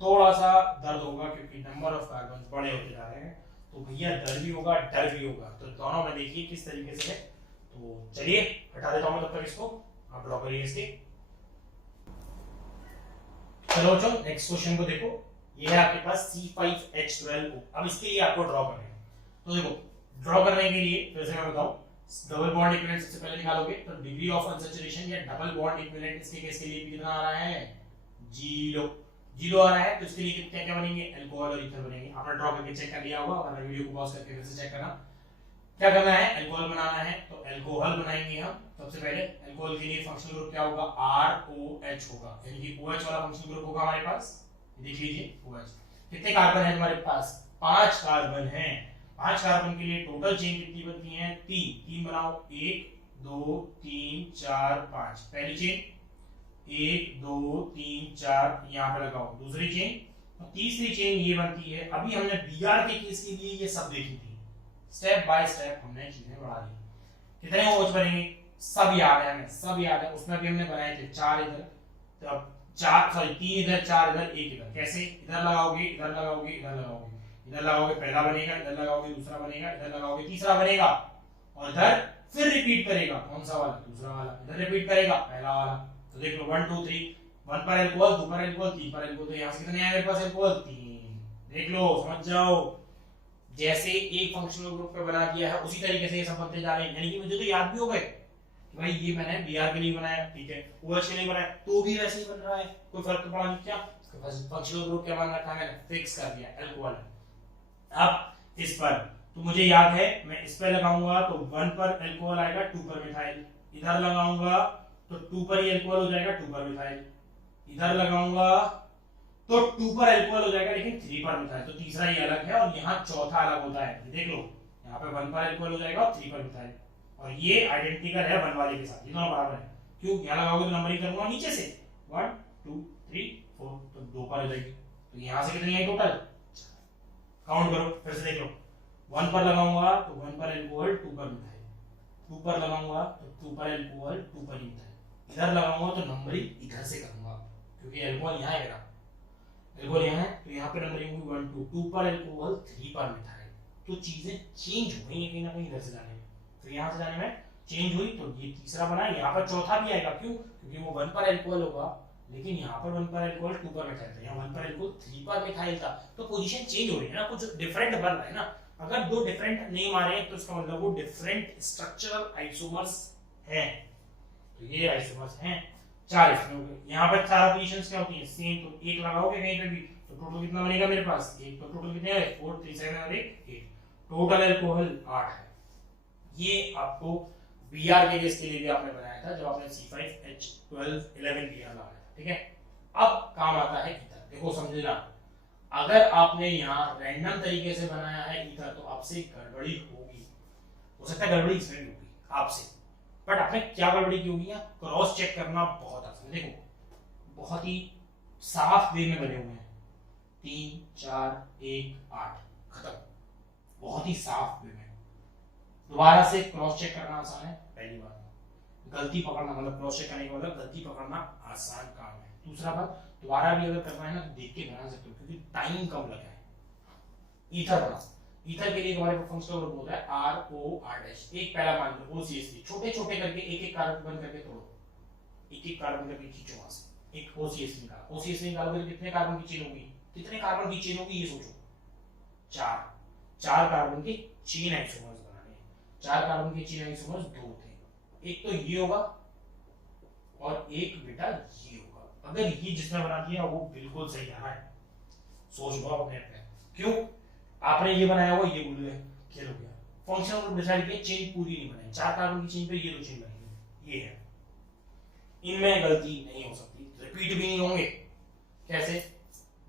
थोड़ा सा दर्द होगा क्योंकि नंबर ऑफ कार्बन बड़े होते जा रहे हैं, तो भैया दर्द भी होगा, डर भी होगा, तो दोनों में देखिए किस तरीके से है। तो चलिए हटा देता हूं तब तक इसको, आप ड्रॉ करिए इसके। चलो बच्चों नेक्स्ट क्वेश्चन को देखो, ये है आपके पास C5H12O। अब इसके लिए आपको ड्रॉ करना है, तो देखो ड्रॉ करने के लिए फिर से मैं बताऊं, डबल बॉन्ड इक्विवेलेंट सबसे पहले निकालोगे, तो डिग्री ऑफ अनसैचुरेशन या डबल बॉन्ड इक्विवेलेंट इसके केस के लिए कितना आ रहा है, 0 आ रहा है। तो इसके लिए क्या क्या बनेंगे, अल्कोहल और ईथर बनेंगे। आपने ड्रॉ करके चेक कर लिया होगा, और वीडियो को पॉज करके फिर से चेक करना। क्या करना है, अल्कोहल बनाना है, तो अल्कोहल बनाएंगे हम। सबसे पहले अल्कोहल के लिए फंक्शनल ग्रुप क्या होगा, ROH होगा, यानी कि OH वाला फंक्शनल ग्रुप होगा हमारे पास। देख लीजिए OH। कितने कार्बन है तुम्हारे पास, 5 कार्बन है। 5 कार्बन के लिए टोटल चेन कितनी बनती है, 3 बनाओ, 1 2 3 4 5। पहली चेन 1 2 3 4 यहाँ पे लगाओ, दूसरी चेन, और तीसरी चेन ये बनती है। अभी हमने बीआर के केस के लिए ये सब देखी थी, स्टेप बाय स्टेप हमने चीजें बढ़ा दी। कितने OH बनेंगे, सब याद है हमें, सब याद है। उसमें भी हमने बनाए थे 4 इधर, तो अब 3 इधर, 4 इधर, 1 इधर। कैसे, इधर लगाओगे, इधर लगाओगे, इधर लगाओगे, इधर लगाओगे, पहला बनेगा, इधर लगाओगे दूसरा बनेगा, इधर लगाओगे तीसरा बनेगा, और इधर फिर रिपीट करेगा, कौन सा वाला, दूसरा वाला, इधर रिपीट करेगा पहला वाला। तो देख लो 1 2 3, 1 पर अल्कोहल, 2 पर अल्कोहल, 3 पर अल्कोहल, तो यहाँ से कितने आए मेरे पास अल्कोहल, 3। देख लो, समझ जाओ, जैसे एक फंक्शनल ग्रुप पे बना दिया है उसी तरीके से ये सब बनते जा रहे हैं। यानी कि मुझे तो याद भी हो गए कि भाई ये मैंने बीआर के लिए बनाया, ठीक है, OH के लिए बनाया, तो भी वैसे ही बन रहा है, कोई फर्क तो पड़ा नहीं। क्या फंक्शनल ग्रुप क्या बन रखा है, मैंने फिक्स कर दिया अल्कोहल। अब इस पर तो मुझे याद है, मैं इस पर लगाऊंगा तो 1 पर अल्कोहल आएगा, 2 पर मिथाइल। इधर लगाऊंगा तो 2 पर ही अल्कोहल हो जाएगा, 2 पर मिथाइल। इधर लगाऊंगा तो 2 पर अल्कोहल हो जाएगा, लेकिन 3 पर मिथाइल, तो तीसरा ये अलग है, और यहाँ चौथा अलग होता है। देख लो, यहाँ पे 1 पर अल्कोहल हो जाएगा और 3 पर मिथाइल, और ये आइडेंटिकल है 1 वाले के साथ, ये दोनों बराबर है। क्यों, यहाँ लगाओगे तो नंबरिंग करूंगा नीचे से, 1 2 3 4, तो 2 पर हो जाएगी। तो यहाँ से कितनी आई टोटल, काउंट करो फिर से, देख लो। 1 पर लगाऊंगा तो 1 पर अल्कोहल, 2 पर मिथाइल। 2 पर लगाऊंगा तो 2 पर अल्कोहल, 2 पर मिथाइल। इधर लगाऊंगा तो नंबरिंग इधर से करूंगा, क्योंकि अल्कोहल यहाँ है, अल्कोहल यहाँ है, तो यहाँ पे नंबरिंग होगी 1 2, 2 पर अल्कोहल, 3 पर मिथाइल। तो चीजें चेंज हो गई कहीं ना कहीं इधर से जाने में, तो यहाँ से जाने में चेंज हुई, तो ये तीसरा बना। यहाँ पर चौथा भी आएगा, क्यों, क्योंकि वो 1 पर अल्कोहल होगा, लेकिन यहाँ पर 1 पर अल्कोहल, 2 पर मिथाइल था, यहाँ 1 पर अल्कोहल, 3 पर मिथाइल था, तो पोजीशन चेंज हो रही है ना, कुछ डिफरेंट बन रहा है ना। अगर 2 डिफरेंट नेम आ रहे हैं तो इसका मतलब वो डिफरेंट स्ट्रक्चरल आइसोमर्स हैं, तो ये आइसोमर्स हैं। 4 इसमें हो गए। यहाँ पर 4 पोजीशंस क्या होती हैं, सेम, तो 1 लगाओगे कहीं पे भी तो टोटल कितना बनेगा मेरे पास, 1, तो टोटल कितने है, 4 3 7 और 8, टोटल अल्कोहल 8 है। ये आपको बीआर के केस के लिए भी आपने बनाया था, जब आपने C5H12 बीआर लगाया था, ठीक है। अब काम आता है ईथर। देखो समझना, अगर आपने यहाँ रैंडम तरीके से बनाया है ईथर, तो आपसे गड़बड़ी होगी, हो सकता है गड़बड़ी इसमें भी होगी आपसे, बट आपने क्या गड़बड़ी की होगी, क्रॉस चेक करना बहुत आसान। देखो बहुत ही साफ वे में बने हुए हैं, 3 4 1 8 खत्म, बहुत ही साफ वे में। दोबारा से क्रॉस चेक करना आसान है, पहली बात। गलती पकड़ना, मतलब क्रॉस चेक करने का मतलब गलती पकड़ना आसान काम है। दूसरा बात, दोबारा भी अगर करना है ना तो देख के बना सकते हो, क्योंकि टाइम कम लगा है। ईथर बना, ईथर के लिए हमारे पास फंक्शनल ग्रुप होता है ROR'। एक पहला मान लो OCH3, छोटे छोटे करके एक एक कार्बन बन करके तोड़ो, एक एक कार्बन करके खींचो वहां से, एक OCH3 निकालो। OCH3 निकालोगे तो कितने कार्बन की चेन होगी, कितने कार्बन की चेन होगी ये सोचो, 4 कार्बन की चेन आइसोमर्स बनाने हैं। 4 कार्बन की चेन आइसोमर्स 2 थे, एक तो ये होगा और एक बेटा ये होगा। अगर ये जिसने बना दिया वो बिल्कुल सही आ रहा है, सोच लो अपने पे। क्यों, आपने ये बनाया हुआ ये भूल गए, खेल हो गया। फंक्शनल ग्रुप डिसाइड किया, चेन पूरी नहीं बनाई, 4 कार्बन की चेन पे ये 2 चेन बनेगी, ये है। इनमें गलती नहीं हो सकती, रिपीट भी नहीं होंगे। कैसे?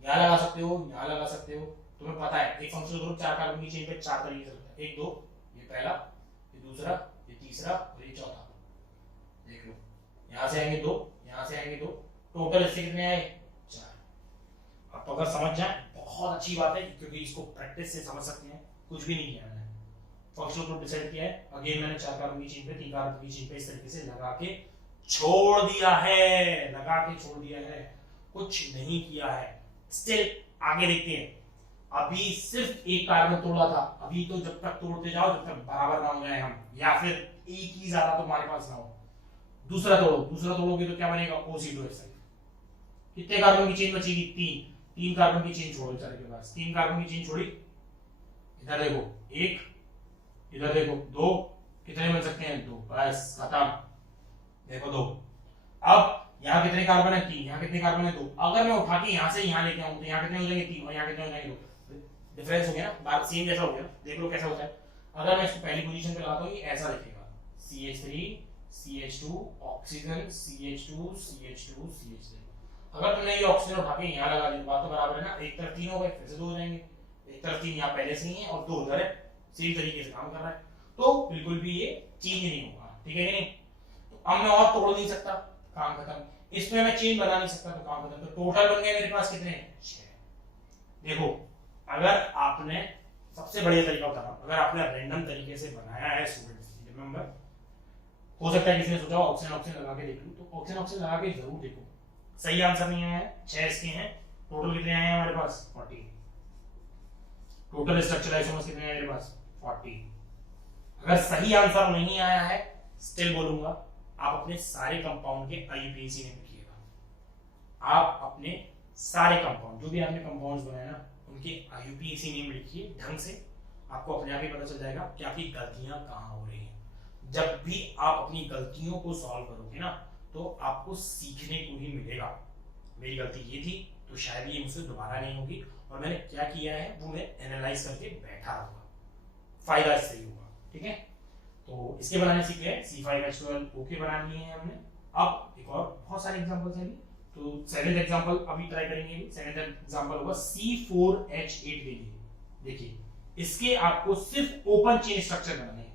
यहाँ लगा सकते हो, यहाँ लगा सकते हो, तुम्हें पता है एक फंक्शनल ग्रुप 4 कार्बन की चेन पे 4 तरीके से होता है, 1 2, ये पहला, ये दूसरा, ये तीसरा और ये चौथा। देख लो, यहाँ से आएंगे 2, यहाँ से आएंगे 2, टोटल इससे कितने आए? 4। अब तो अगर समझ जाए बहुत अच्छी बात है, क्योंकि इसको प्रैक्टिस से समझ सकते हैं। कुछ भी नहीं किया मैंने, फंक्शनल ग्रुप डिसाइड किया है, अगेन मैंने 4 कार्बन की चेन पे 3 कार्बन की चेन पे इस तरीके से लगा के छोड़ दिया है, लगा के छोड़ दिया है, कुछ नहीं किया है। स्टिल आगे देखते हैं। अभी सिर्फ एक कार्बन तोड़ा था, अभी तो जब तक तोड़ते जाओ जब तक बराबर ना हो जाए हम, या फिर एक ही ज्यादा तो हमारे पास ना हो। दूसरा तोड़ो, दूसरा तोड़ोगे तो क्या बनेगा? OC2H। कितने कार्बन की चेन बचेगी? 3 कार्बन की चेन छोड़ो बेचारे के पास, 3 कार्बन की चेन छोड़ी, इधर देखो 1, इधर देखो 2, कितने बन सकते हैं? 2, बस खत्म। देखो 2। अब यहाँ कितने कार्बन है? 3। यहाँ कितने कार्बन है? 2। अगर मैं उठा के यहाँ से यहाँ लेके आऊँ तो यहाँ कितने हो जाएंगे? 3, और यहाँ कितने हो जाएंगे? 2। डिफरेंस हो गया ना, बात सेम जैसा हो गया। देख लो कैसा होता है। अगर मैं इसको पहली पोजीशन पे लगाता हूँ, ये ऐसा दिखेगा, CH3 CH2 oxygen CH2 CH2 CH3। अगर तुमने ये ऑक्सीजन उठा के यहाँ लगा दिया, बात तो बराबर है ना, एक तरफ 3 हो गए, फिर से 2 हो जाएंगे। एक तरफ 3 यहाँ पहले से ही है और 2 उधर है, सेम तरीके से काम कर रहा है, तो बिल्कुल भी ये चेंज नहीं होगा। ठीक है कि नहीं? तो अब मैं और तोड़ नहीं सकता, काम खत्म। इसमें मैं चेन बना नहीं सकता, तो काम खत्म। तो टोटल बन गए मेरे पास कितने? 6। देखो, अगर आपने सबसे बढ़िया तरीका बता रहा हूं, अगर आपने रैंडम तरीके से बनाया है स्टूडेंट्स, रिमेंबर, हो सकता है किसी ने सोचा ऑक्सीजन ऑक्सीजन लगा के देख लूं, तो ऑक्सीजन ऑक्सीजन लगा के जरूर देखो। सही आंसर नहीं आया है, 6 इसके हैं। टोटल कितने आए हैं हमारे पास? 40। टोटल स्ट्रक्चर आइसोमर्स कितने हैं मेरे पास? 40। अगर सही आंसर नहीं आया है, स्टिल बोलूंगा आप अपने सारे कंपाउंड के IUPAC नेम लिखिएगा। आप अपने सारे कंपाउंड, जो भी आपने कंपाउंड्स बनाए ना, उनके IUPAC नेम लिखिए ढंग से। आपको अपने आप ही पता चल जाएगा कि आपकी गलतियां कहाँ हो रही हैं। जब भी आप अपनी गलतियों को सॉल्व करोगे ना, तो आपको सीखने को ही मिलेगा। मेरी गलती ये थी, तो शायद ये मुझसे दोबारा नहीं होगी, और मैंने क्या किया है वो मैं एनालाइज करके बैठा रहूंगा, फायदा इससे ही होगा। ठीक है? तो इसके बनाने सीख गए, C5H12O के बना लिए हैं हमने। अब एक और बहुत सारे एग्जांपल्स हैं, तो सेकंड एग्जांपल अभी ट्राई करेंगे। सेकंड एग्जांपल होगा C4H8 के लिए। देखिए, इसके आपको सिर्फ ओपन चेन स्ट्रक्चर बनाने हैं,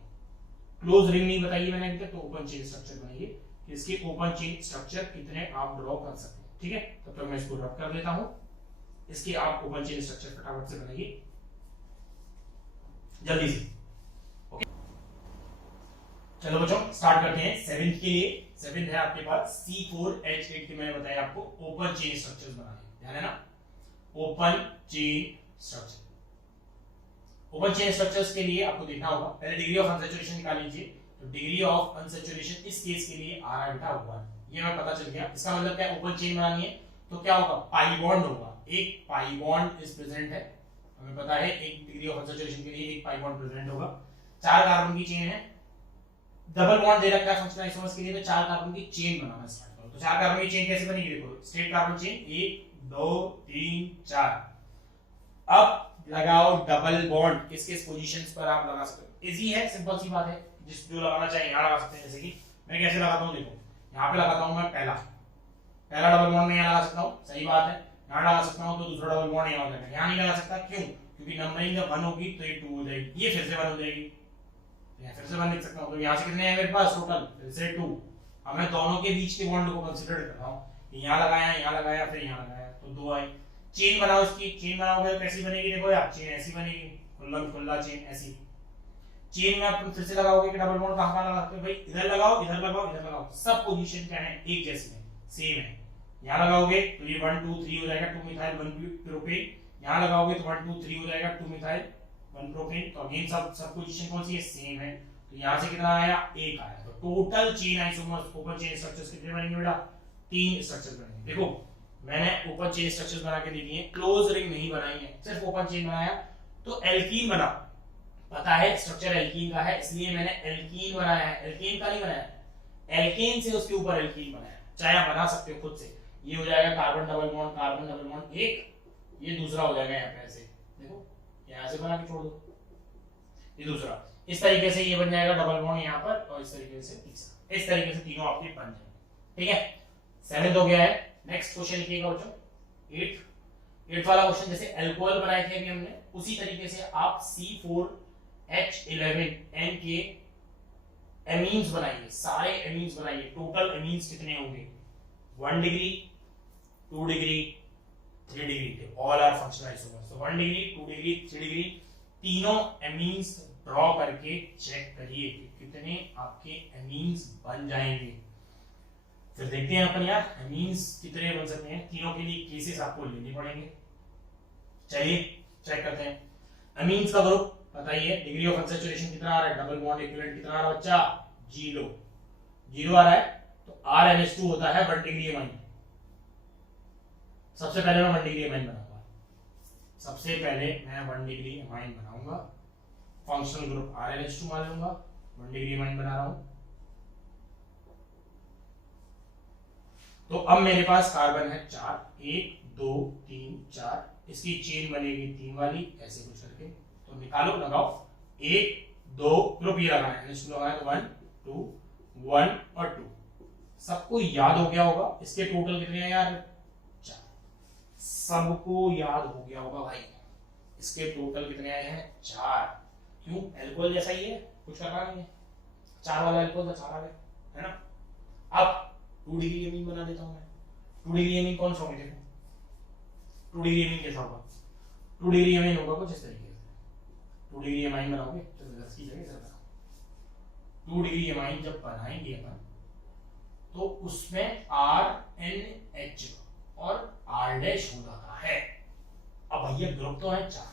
क्लोज रिंग नहीं बताइए मैंने अभी तक, तो ओपन चेन स्ट्रक्चर बनाइए कि इसके ओपन चेन स्ट्रक्चर कितने आप ड्रॉ कर सकते हैं। ठीक है? तब तक मैं इसको रब कर लेता हूं। इसके आप ओपन चेन स्ट्रक्चर फटाफट से बनाइए जल्दी से। चलो बच्चों स्टार्ट करते हैं। 7th के लिए, 7th है आपके पास C4H8 के, मैंने बताया आपको ओपन चेन स्ट्रक्चर्स बनाने, ध्यान है ना, open chain structure. Open chain structures के लिए आपको देखना होगा, पहले डिग्री ऑफ अनसैचुरेशन निकाल लीजिए। तो डिग्री ऑफ अनसैचुरेशन इस केस के लिए आ रहा है 1, ये हमें पता चल गया। इसका मतलब क्या, ओपन चेन बनानी है तो क्या होगा? पाई बॉन्ड होगा, एक पाई बॉन्ड इज प्रेजेंट है, हमें पता है एक डिग्री ऑफ अनसैचुरेशन के लिए एक पाई बॉन्ड प्रेजेंट होगा। 4 कार्बन की चेन है, डबल बॉन्ड दे रखा है फंक्शनल आइसोमर्स के लिए, तो 4 कार्बन की चेन बनाना स्टार्ट करो। तो 4 कार्बन की चेन कैसे बनेगी? देखो, स्ट्रेट कार्बन चेन 1 2 3 4। अब लगाओ डबल बॉन्ड, किस किस पोजीशंस पर आप लगा सकते हो? इजी है, सिंपल सी बात है, जिस जो लगाना चाहिए यहां लगा सकते हैं। जैसे कि मैं कैसे लगाता हूं, देखो यहां पे लगाता हूं मैं पहला डबल बॉन्ड में यहां लगा सकता हूं, सही बात है। यहां लगा सकता हूं तो दूसरा डबल बॉन्ड यहां लगाना, यहां नहीं लगा सकता, क्यों? क्योंकि नंबरिंग जब 1 होगी तो ये 2 हो जाएगी, ये फिर से 1 हो जाएगी, फिर से 1 लिख सकता हूं। तो यहां से कितने हैं मेरे पास टोटल? फिर से 2। अब मैं दोनों के बीच के बॉन्ड को कंसीडर कर रहा हूं, यहां लगाया फिर यहां लगाया, तो 2 आए। चेन बनाओ, इसकी चेन बनाओगे तो कैसी बनेगी? देखो यार, चेन ऐसी बनेगी, खुला खुला चेन ऐसी। चेन में आप फिर से लगाओगे कि डबल बॉन्ड कहां लगाते हो भाई? इधर लगाओ, इधर लगाओ, इधर लगाओ, सब पोजीशन क्या है? एक जैसी है, सेम है। यहां लगाओगे तो ये 1 2 3 हो जाएगा, 2 मिथाइल 1 प्रोपेन। यहां लगाओगे तो 1 2 3 हो जाएगा, 2 मिथाइल 1 प्रोपेन। तो अगेन सब पोजीशन कौन सी है? सेम है। तो यहां से कितना आया? 1 आया। तो total chain isomers open chain structures कितने बनेंगे बेटा? 3 स्ट्रक्चर बनेंगे। देखो मैंने ओपन चेन स्ट्रक्चर्स बना के दे दिए, क्लोज रिंग नहीं बनाई है, सिर्फ ओपन चेन बनाया। तो एल्कीन बना, पता है स्ट्रक्चर एल्कीन का है, इसलिए मैंने एल्कीन बनाया है, एल्केन का नहीं बनाया, एल्केन से उसके ऊपर एल्कीन बनाया। चाहे आप बना सकते हो खुद से, ये हो जाएगा कार्बन डबल बॉन्ड एक, ये दूसरा हो जाएगा यहाँ पे ऐसे, देखो यहाँ से बना के छोड़ दो। ये दूसरा, इस तरीके से ये बन जाएगा डबल बॉन्ड यहाँ पर, और इस तरीके से तीसरा, इस तरीके से तीनों आपके बन जाएंगे। ठीक है, 7 हो गया है। नेक्स्ट क्वेश्चन लिखिएगा बच्चों 8 वाला क्वेश्चन, जैसे अल्कोहल बनाए थे अभी हमने, उसी तरीके से आप C4H11N के एमीन्स बनाइए, सारे एमीन्स बनाइए। टोटल एमीन्स कितने होंगे? 1 degree, 2 degree, 3 degree, all are functional isomers. तो 1 डिग्री, 2 डिग्री, 3 डिग्री, तीनों एमीन्स ड्रॉ करके चेक करिए कि कितने आपके एमीन्स बन जाएंगे। फिर देखते हैं अपन यार एमीन्स कितने बन सकते हैं। तीनों के लिए केसेस आपको लेने पड़ेंगे। चलिए चेक करते हैं। एमीन्स का ग्रुप बताइए, डिग्री ऑफ अनसैचुरेशन कितना आ रहा है, डबल बॉन्ड इक्विवेलेंट कितना आ रहा है बच्चा? 0 आ रहा है। तो RNH2 होता है 1 डिग्री एमाइन। सबसे पहले मैं 1 डिग्री एमाइन बनाऊंगा, सबसे पहले मैं 1 डिग्री एमाइन बनाऊंगा। फंक्शनल ग्रुप RNH2 मान लूंगा, 1 डिग्री एमाइन बना रहा हूं। तो अब मेरे पास कार्बन है 4, 1 2 3 4, इसकी चेन बनेगी 3 वाली, ऐसे कुछ करके। तो निकालो, लगाओ, 1 2 ग्रुप ये लगाना है, NH2 लगाना है, तो 1 2 1 और 2। सबको याद हो गया होगा इसके टोटल कितने हैं यार? 4। सबको याद हो गया होगा भाई, इसके टोटल कितने आए हैं? 4। क्यों? एल्कोहल जैसा ही है, कुछ करना नहीं है। 4 वाला एल्कोहल तो 4 आ गया, है ना। अब 2 डिग्री एमीन बना देता हूं मैं। 2 डिग्री एमीन कौन सा होगा? देखो 2 डिग्री एमीन कैसा होगा? 2 डिग्री एमीन होगा कुछ इस तरीके से। 2 डिग्री एमाइन बनाओगे, चलो 10 की जगह 2 डिग्री एमाइन जब बनाएंगे अपन, तो उसमें RNH और R डैश हो रहा है। अब भैया ग्रुप तो है 4,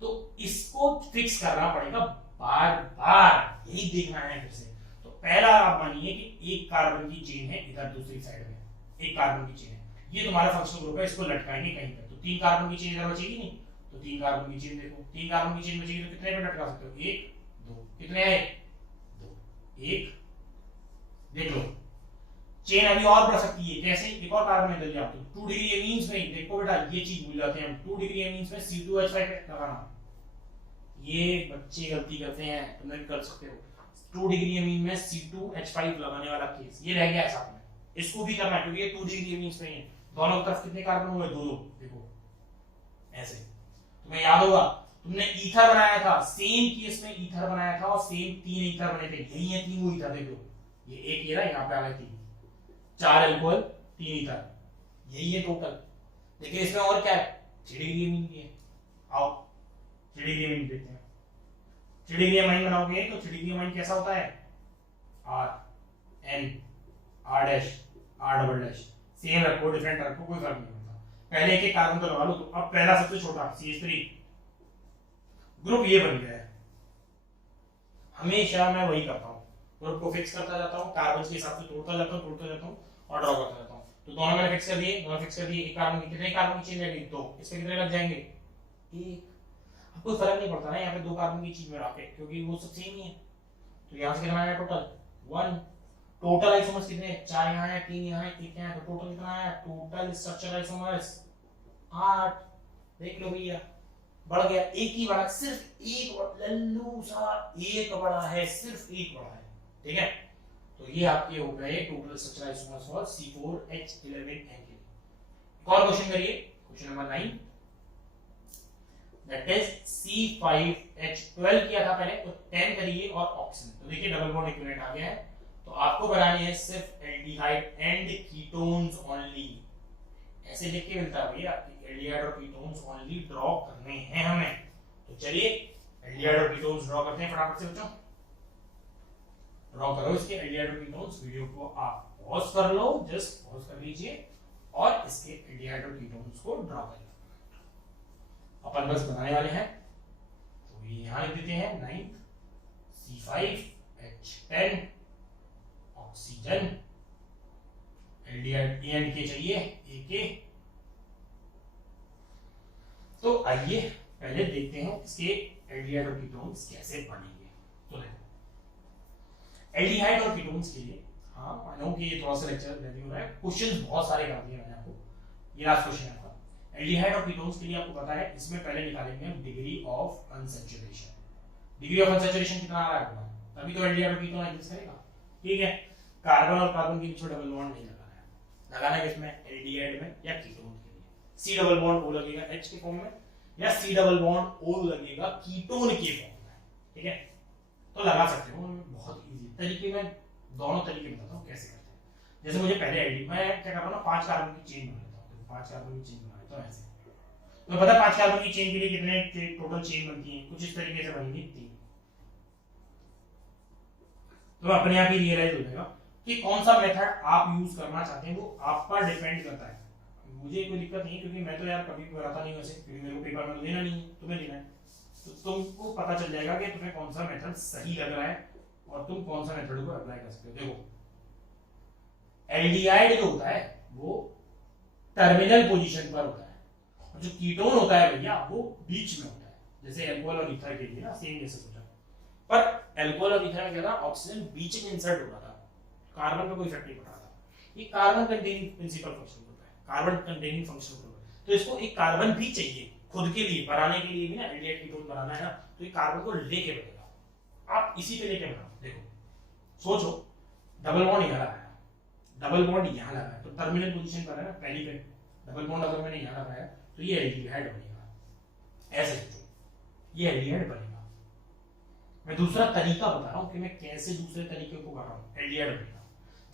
तो इसको फिक्स करना पड़ेगा बार बार, यही देखना है फिर से। तो पहला आप मानिए कि एक कार्बन की चेन है इधर दूसरी साइड में, एक कार्बन की चेन है, ये तुम्हारा फंक्शनल ग्रुप है, इसको लटकाएंगे कहीं पर। तो 3 कार्बन की चेन इधर बचेगी नहीं, तो 3 कार्बन की चेन देखो, 3 कार्बन की चेन बचेगी तो कितने पे लटका सकते हो? 1 2, कितने आए? 2 1। देख लो चेन अभी और बढ़ सकती है, कैसे? एक और कार्बन में जल्दी आप 2 डिग्री एमीन्स में देखो बेटा, ये चीज भूल जाते हैं हम। 2 डिग्री एमीन्स में C2H5 लगाना, ये बच्चे गलती करते हैं, तुम भी कर सकते हो। 2 डिग्री एमीन में C2H5 लगाने वाला केस ये रह गया है साथ में, इसको भी करना है क्योंकि ये 2 डिग्री एमीन्स में है। दोनों तरफ कितने कार्बन हुए? 2 2। देखो ऐसे, तुम्हें याद होगा तुमने ईथर बनाया था, सेम केस में ईथर बनाया था और सेम 3 ईथर बने थे, यही है 3 वो ईथर। देखो ये एक ये ना, यहाँ पे आ गए 3, 4 अल्कोहल 3 ईथर, यही है टोटल। देखिए इसमें और क्या है? 3 डिग्री एमीन की है। आओ 3 डिग्री एमीन देखते हैं। 3 डिग्री एमाइन बनाओगे तो 3 डिग्री एमाइन कैसा होता है? R N R dash R double dash, same रखो डिफरेंट रखो, कोई फर्क नहीं पड़ता। पहले एक कार्बन तो लगा लो। तो अब पहला सबसे छोटा CH3 ग्रुप ये बन गया है। हमेशा मैं वही करता हूँ, ग्रुप को फिक्स करता जाता हूँ, कार्बन के हिसाब से तोड़ता जाता हूँ और ड्रॉ करता जाता हूँ। तो दोनों मैंने फिक्स कर दिए, दोनों फिक्स कर दिए। एक कार्बन की कितने कार्बन की चेन रहेगी? 2, इसमें कितने लग जाएंगे? 1। अब कोई फर्क नहीं पड़ता ना यहाँ पे 2 कार्बन की चेन में रखे, क्योंकि वो सब सेम ही है। तो यहाँ से कितना आया टोटल? 1। टोटल आइसोमर्स कितने? 4 यहाँ है, 3 यहाँ है, 1 यहाँ है, तो टोटल कितना आया? Total structure isomers 8। देख लो भैया, बढ़ गया। एक ही बढ़ा, सिर्फ एक, लल्लू सा एक बढ़ा है, सिर्फ एक बढ़ा है। ठीक है, तो ये आपके हो गए total structure isomers for C4H11N के। एक और क्वेश्चन करिए, question number 9, that is C5H12 किया था पहले, तो 10 करिए और ऑक्सीजन। तो देखिए डबल बॉन्ड इक्विवेलेंट आ गया है, तो आपको बनानी है सिर्फ एल्डिहाइड एंड कीटोन्स ओनली। ऐसे लिख के मिलता है भैया, एल्डिहाइड और कीटोन्स ओनली ड्रॉ करने हैं हमें। तो चलिए एल्डिहाइड और कीटोन्स ड्रॉ करते हैं फटाफट से बच्चों। ड्रॉ करो इसके एल्डिहाइड और कीटोन्स। वीडियो को आप पॉज कर लो, जस्ट पॉज कर लीजिए और इसके एल्डिहाइड और कीटोन्स को ड्रॉ करिए। अपन बस बनाने वाले हैं, तो ये यहां लिख देते हैं 9 C5H10 ऑक्सीजन, एल्डिहाइड एंड के चाहिए AK। तो आइए पहले देखते हैं इसके एल्डिहाइड और कीटोन्स कैसे बनेंगे। तो देखो एल्डिहाइड और कीटोन्स के लिए, हाँ मानो कि ये थोड़ा सा लेक्चर लेंदी हो रहा है, क्वेश्चंस बहुत सारे कर दिए मैंने आपको। ये लास्ट क्वेश्चन है आपका, एल्डिहाइड और कीटोन्स के लिए आपको पता है, इसमें पहले निकालेंगे हम degree of unsaturation. Degree of unsaturation कितना आ रहा है आपका, तभी तो एल्डिहाइड और कीटोन एग्जिस्ट करेगा। ठीक है, कार्बन और कार्बन के बीच में डबल बॉन्ड नहीं लगाना है, लगाना है किसमें, एल्डिहाइड में या कीटोन के लिए। सी डबल बॉन्ड ओ लगेगा H के फॉर्म में, या सी डबल बॉन्ड O लगेगा कीटोन के फॉर्म में। ठीक है, तो लगा सकते हो, बहुत इजी तरीके में दोनों तरीके बताता हूँ कैसे करते हैं। जैसे मुझे पहले एल्डिहाइड, मैं क्या करता हूँ ना, 5 कार्बन की चेन बना लेता हूँ, 5 कार्बन की चेन बना लेता हूँ ऐसे। तो पता है 5 कार्बन की चेन के लिए कितने टोटल चेन बनती है, कुछ इस तरीके से बनेगी 3। तो अपने आप ही रियलाइज हो जाएगा कि कौन सा मेथड आप यूज करना चाहते हैं, वो आप पर डिपेंड करता है। मुझे कोई दिक्कत नहीं, क्योंकि मैं तो यार कभी कराता नहीं वैसे, क्योंकि मेरे को पेपर में देना नहीं है, तुम्हें देना है। तो तुमको पता चल जाएगा कि तुम्हें कौन सा मेथड सही लग रहा है और तुम कौन सा मेथड को अप्लाई कर सकते हो। देखो, एल्डिहाइड जो होता है वो टर्मिनल पोजीशन पर होता है, और जो कीटोन होता है भैया वो बीच में होता है। जैसे अल्कोहल और ईथर के लिए ना सेम जैसे सोचा, पर अल्कोहल और ईथर में क्या था, ऑक्सीजन बीच में इंसर्ट हो रहा था, कार्बन पे कोई इफेक्ट नहीं पड़ रहा था। ये कार्बन कंटेनिंग प्रिंसिपल फंक्शन होता है, कार्बन कंटेनिंग फंक्शन होता है। तो इसको एक कार्बन भी चाहिए खुद के लिए, बनाने के लिए भी ना, एल्डिहाइड कीटोन बनाना है ना, तो ये कार्बन को लेके बनेगा। आप इसी पे लेके बनाओ। देखो सोचो, डबल बॉन्ड यहाँ लगाया, डबल बॉन्ड यहाँ लगाया, तो टर्मिनल पोजीशन पर है ना पहली पे, डबल बॉन्ड अगर मैंने यहाँ लगाया तो ये एल्डिहाइड बनेगा। ऐसे सोचो, ये एल्डिहाइड बनेगा। मैं दूसरा तरीका बता रहा हूँ कि मैं कैसे दूसरे तरीके को कर रहा हूँ, एल्डिहाइड बनेगा।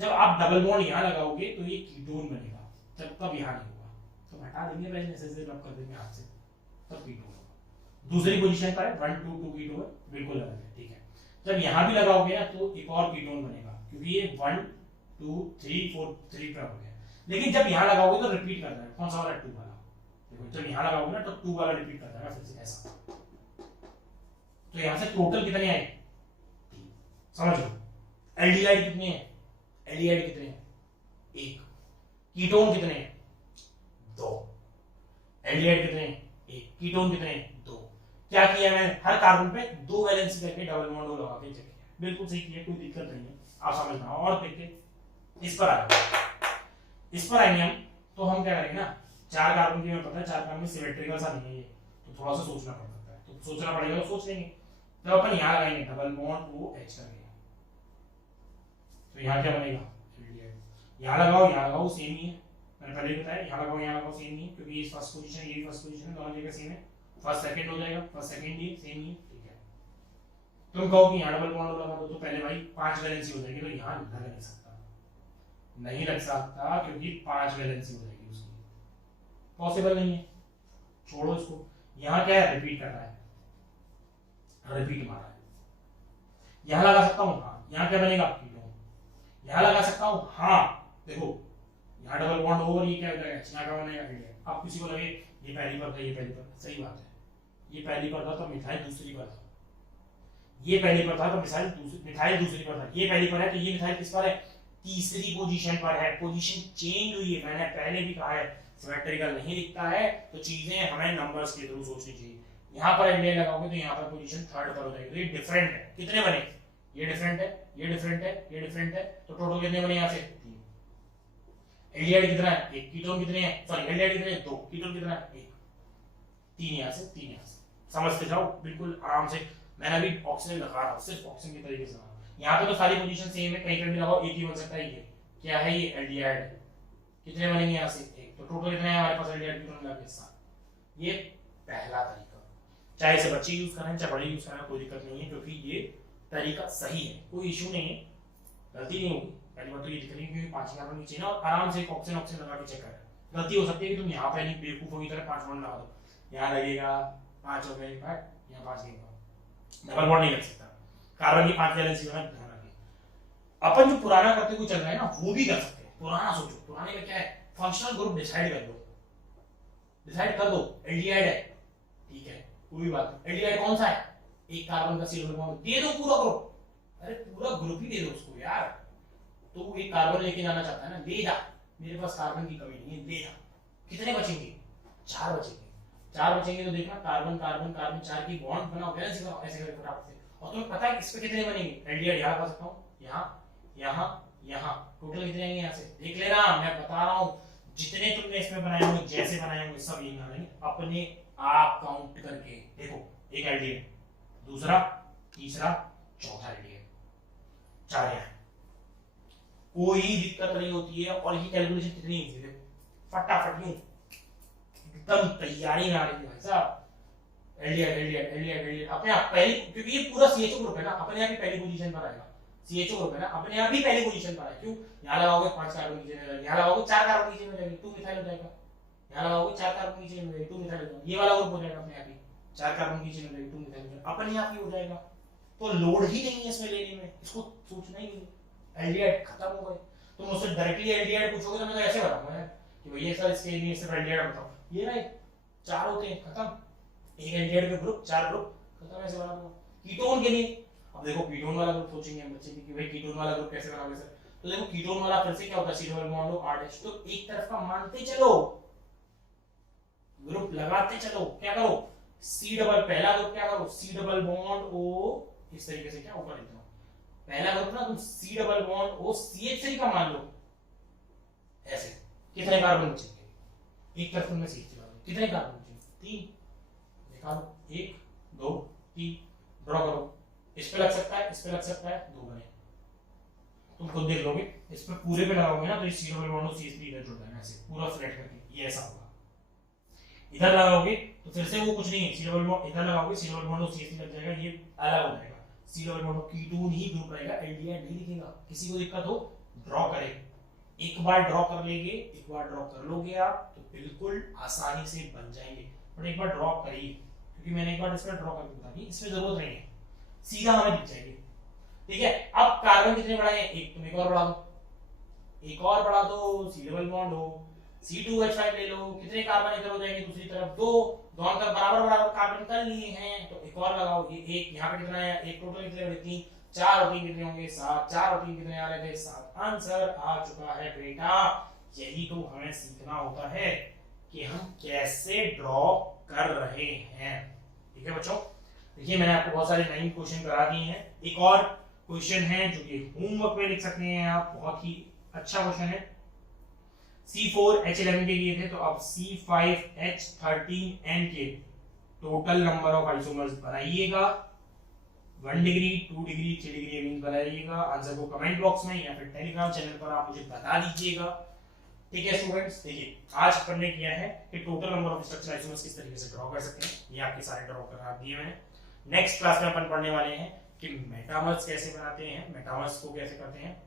जब आप डबल बॉन्ड यहाँ लगाओगे तो ये कीटोन बनेगा, जब तब यहाँ नहीं होगा, तो हटा देंगे पहले से रब कर देंगे हाथ से, तब कीटोन होगा। दूसरी पोजीशन पर है 1 2 2 कीटोन बिल्कुल अलग है। ठीक है, जब यहाँ भी लगाओगे ना तो एक और कीटोन बनेगा, क्योंकि ये 1 2 3 4 3 पर हो गया। लेकिन जब यहाँ लगाओगे तो रिपीट करता है, कौन सा वाला, 2 वाला। देखो जब यहाँ लगाओगे ना तो 2 वाला रिपीट करता है फिर से ऐसा। तो यहाँ से टोटल कितने आए, 3। समझ लो, एल्डिहाइड कितने हैं, एल्डिहाइड कितने हैं, 1। कीटोन कितने हैं, 2। एल्डिहाइड कितने हैं, 1। कीटोन कितने हैं, 2। क्या किया मैंने, हर कार्बन पे 2 वैलेंसी करके डबल बॉन्ड लगा के चेक किया, बिल्कुल सही किया, कोई दिक्कत नहीं है, आप समझना। और देखिए इस पर आएंगे, इस पर आएंगे हम, तो हम क्या करेंगे ना, 4 कार्बन की हमें पता है 4 कार्बन में सिमेट्रिकल सा नहीं है ये, तो थोड़ा सा सोचना पड़ सकता है, तो सोचना पड़ेगा, तो सोच लेंगे। जब अपन यहाँ लगाएंगे डबल बॉन्ड O H करके, तो यहाँ क्या बनेगा, यहाँ लगाओ सेम ही है, मैंने पहले ही बताया, यहाँ लगाओ सेम ही है, क्योंकि ये फर्स्ट पोजीशन ये भी फर्स्ट पोजीशन है, दोनों जगह सेम है। फर्स्ट सेकंड हो जाएगा, फर्स्ट सेकंड ये सेम ही है। ठीक है, तुम कहो कि यहाँ डबल बॉन्ड लगा दो, तो पहले भाई 5 वैलेंसी हो जाएगी, तो यहाँ लग नहीं सकता, नहीं लग सकता, क्योंकि 5 वैलेंसी हो जाएगी उसकी, पॉसिबल नहीं है, छोड़ो इसको। यहाँ क्या है, रिपीट कर रहा है, रिपीट मारा है। यहाँ लगा सकता हूँ, हाँ, यहाँ क्या बनेगा, कीटोन। यहाँ लगा सकता हूँ, हाँ, देखो यहाँ डबल बॉन्ड ओवर, ये क्या हो जाएगा, यहाँ का बनेगा एल्डिहाइड। अब किसी को लगे ये पहली पर था, ये पहली पर, सही बात है, ये पहली पर था तो मिथाइल दूसरी पर था, ये पहली पर था तो मिथाइल दूसरी पर था, ये पहली पर है तो ये मिथाइल किस पर है, तीसरी पोजीशन पर है। पोजीशन चेंज हुई है, मैंने पहले भी कहा है, सिमेट्रिकल नहीं दिखता है तो चीजें हमें नंबर्स के थ्रू सोचनी चाहिए। यहाँ पर एल्डिहाइड लगाओगे तो यहाँ पर पोजीशन 3rd पर हो जाएगी, तो ये डिफरेंट है। कितने बने, ये डिफरेंट है, ये डिफरेंट है, ये डिफरेंट है, तो टोटल कितने बने यहाँ से, 3। एल्डिहाइड कितना है, 1। कीटोन कितने हैं, सॉरी एल्डिहाइड कितने हैं, 2। कीटोन कितना है, 1। 3 यहाँ से, 3 यहाँ से, समझते जाओ बिल्कुल आराम से। मैंने अभी ऑक्सीजन लगा रहा हूँ, सिर्फ ऑक्सीजन के तरीके से लगा। यहाँ पे तो सारी पोजीशन सेम है, कहीं पे भी लगाओ एक ही बन सकता है। ये क्या है, ये एल्डिहाइड है। कितने बनेंगे यहाँ से, 1। तो टोटल कितने हैं हमारे पास एल्डिहाइड कीटोन मिला के 7। ये पहला तरीका, चाहे इसे बच्चे यूज करें चाहे बड़े यूज करें, कोई दिक्कत नहीं है, क्योंकि ये तरीका सही है, कोई इशू नहीं है, गलती नहीं होगी। पहली बात तो ये दिख रही है क्योंकि 5 कार्बन नीचे ना, और आराम से ऑक्सीजन लगा के चेक करें। गलती हो सकती है कि तुम यहाँ पे नहीं बेवकूफों की तरह 5 बॉन्ड लगा दो, यहाँ लगेगा 5 हो गए, यहाँ 5 नहीं, डबल बॉन्ड नहीं लग सकता। कार्बन की 5 वैलेंसी होना ध्यान रखिए। अपन जो पुराना करते हुए चल रहा है ना, वो भी कर सकते हैं। पुराना सोचो, पुराने में क्या है, फंक्शनल ग्रुप डिसाइड कर दो, एल्डिहाइड है, ठीक है, कोई बात नहीं। एल्डिहाइड कौन सा है, एक कार्बन का सी डबल बॉन्ड दे दो पूरा ग्रुप, अरे पूरा ग्रुप ही दे दो उसको यार। तो एक कार्बन लेके जाना चाहता है ना, ले जा, मेरे पास कार्बन की कमी नहीं है, ले जा। कितने बचेंगे, 4 बचेंगे। 4 बचेंगे तो देखना, कार्बन कार्बन कार्बन 4 की बॉन्ड बनाओ, बैलेंस करो, ऐसे करके फटाफट से। और तुम्हें पता है इस पे कितने बनेंगे, एल्डिहाइड यहाँ कर सकता हूँ, यहाँ यहाँ यहाँ, टोटल कितने आएंगे यहाँ से, देख लेना, मैं बता रहा हूँ। जितने तुमने इसमें बनाए होंगे, जैसे बनाए होंगे, सब यही आएंगे अपने आप काउंट करके। देखो एक एलडीएड, दूसरा, तीसरा, चौथा एलडीएड, 4 है। कोई दिक्कत नहीं होती है और ये कैलकुलेशन कितनी इजी है, फटाफट यूं एकदम तैयारी में आ रही है भाई साहब। एलडीएड एलडीएड एलडीएड एलडीएड अपने आप पहली, क्योंकि ये पूरा सीएचओ ग्रुप है ना, अपने आप ही पहली पोजीशन पर आएगा। सीएचओ ग्रुप है ना, अपने आप ही पहली पोजीशन पर आएगा। क्यों? यहाँ लगाओगे 5 कार्बन की चेन, यहाँ लगाओगे 4 कार्बन की चेन हो जाएगी, 2 मिथाइल हो जाएगा। यहाँ लगाओगे 4 कार्बन की चेन हो जाएगी, 2 मिथाइल हो जाएगा। ये वाला ग्रुप हो जाएगा अपने आप ही, 4 कार्बन की चेन हो जाएगी, 2 मिथाइल हो जाएगा, अपने आप ही हो जाएगा। तो लोड ही नहीं है इसमें लेने में, इसको सोचना ही नहीं। एलडीएड खत्म हो गए। तुम मुझसे डायरेक्टली एलडीएड पूछोगे तो मैं तो ऐसे बताऊंगा यार कि भैया सर इसके लिए सिर्फ एलडीएड बताओ, ये ना 4 होते हैं, खत्म। एक एल्डिहाइड के ग्रुप, 4 ग्रुप, खत्म। ऐसे बना दूंगा। कीटोन के लिए अब देखो, कीटोन वाला ग्रुप सोचेंगे हम बच्चे कि भाई कीटोन वाला ग्रुप कैसे बनाओगे सर, तो देखो कीटोन वाला फिर से क्या होता है, C double bond O RH, तो एक तरफ का मानते चलो, ग्रुप लगाते चलो, क्या करो, सी डबल, पहला ग्रुप क्या करो, सी डबल बॉन्ड ओ, इस तरीके से क्या ऊपर लिखता हूं, पहला ग्रुप ना तुम सी डबल बॉन्ड ओ CH3 का मान लो, ऐसे। कितने कार्बन बचेंगे, एक तरफ तुमने CH3 का, कितने कार्बन बचेंगे, 3, निकालो, 1 2 3, ड्रॉ करो। इस पे लग सकता है, इस पे लग सकता है, 2 बने, तुम खुद देख लोगे। इस पे पूरे पे लगाओगे ना तो ये सी डबल बॉन्ड CH3 इधर जुड़ जाएगा, ऐसे पूरा फ्लैट करके, ये ऐसा होगा। इधर लगाओगे तो फिर से वो कुछ नहीं है, सी डबल बॉन्ड इधर लगाओगे, सी डबल बॉन्ड CH3 लग जाएगा, ये अलग हो जाएगा, सी डबल बॉन्ड कीटोन ही ग्रुप रहेगा, एल्डिहाइड नहीं लिखेगा। किसी को दिक्कत हो ड्रॉ करे, एक बार ड्रॉ कर लेंगे, एक बार ड्रॉ कर लोगे आप तो बिल्कुल आसानी से बन जाएंगे। बट एक बार ड्रॉ करिए, क्योंकि मैंने एक बार इसमें ड्रॉ करके बता दी, इसमें जरूरत नहीं है, सीधा हमें दिख जाएगी। ठीक है, अब कार्बन कितने बढ़ाए हैं, एक, तुम एक और बढ़ा दो, एक और बढ़ा दो, सी डबल बॉन्ड हो, C2H5 ले लो, कितने कार्बन इधर हो जाएंगे दूसरी तरफ, 2, दोनों तरफ बराबर बराबर कार्बन कर लिए हैं, तो एक और लगाओ, ये एक, यहाँ पे कितना है, एक टोटल कितने बने, 3, 4 और 3 कितने होंगे, 7, 4 और 3 कितने आ रहे थे, 7, आंसर आ चुका है बेटा। यही तो हमें सीखना होता है कि हम कैसे ड्रॉ कर रहे हैं। ठीक है बच्चों, देखिए मैंने आपको बहुत सारे 9 क्वेश्चन करा दिए हैं। एक और क्वेश्चन है जो कि होमवर्क में लिख सकते हैं आप, बहुत ही अच्छा क्वेश्चन है। C4H11 के लिए थे, तो अब C5H13N के टोटल नंबर ऑफ आइसोमर्स बनाइएगा। 1 डिग्री, 2 डिग्री, 3 डिग्री मीन बनाइएगा। आंसर को कमेंट बॉक्स में या फिर टेलीग्राम चैनल पर आप मुझे बता दीजिएगा। ठीक है स्टूडेंट्स, देखिए आज अपन ने किया है कि total number of structure isomers किस तरीके से ड्रॉ कर सकते हैं, ये आपके सारे ड्रॉ करा दिए मैंने। नेक्स्ट क्लास में अपन पढ़ने वाले हैं कि मेटामर्स कैसे बनाते हैं, मेटामर्स को कैसे करते हैं,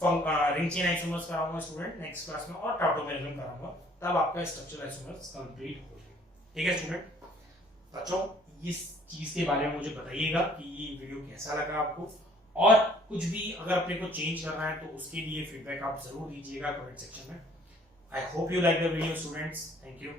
रिंग चेन आइसोमर्स कराऊंगा स्टूडेंट नेक्स्ट क्लास में, और टॉटोमेरिज्म कराऊंगा, तब आपका स्ट्रक्चर आइसोमर्स कंप्लीट हो जाएगा। ठीक है स्टूडेंट, बच्चों इस चीज के बारे में मुझे बताइएगा कि ये वीडियो कैसा लगा आपको, और कुछ भी अगर अपने को चेंज करना है तो उसके लिए फीडबैक आप जरूर दीजिएगा कमेंट सेक्शन में। I hope you like the video students, thank you.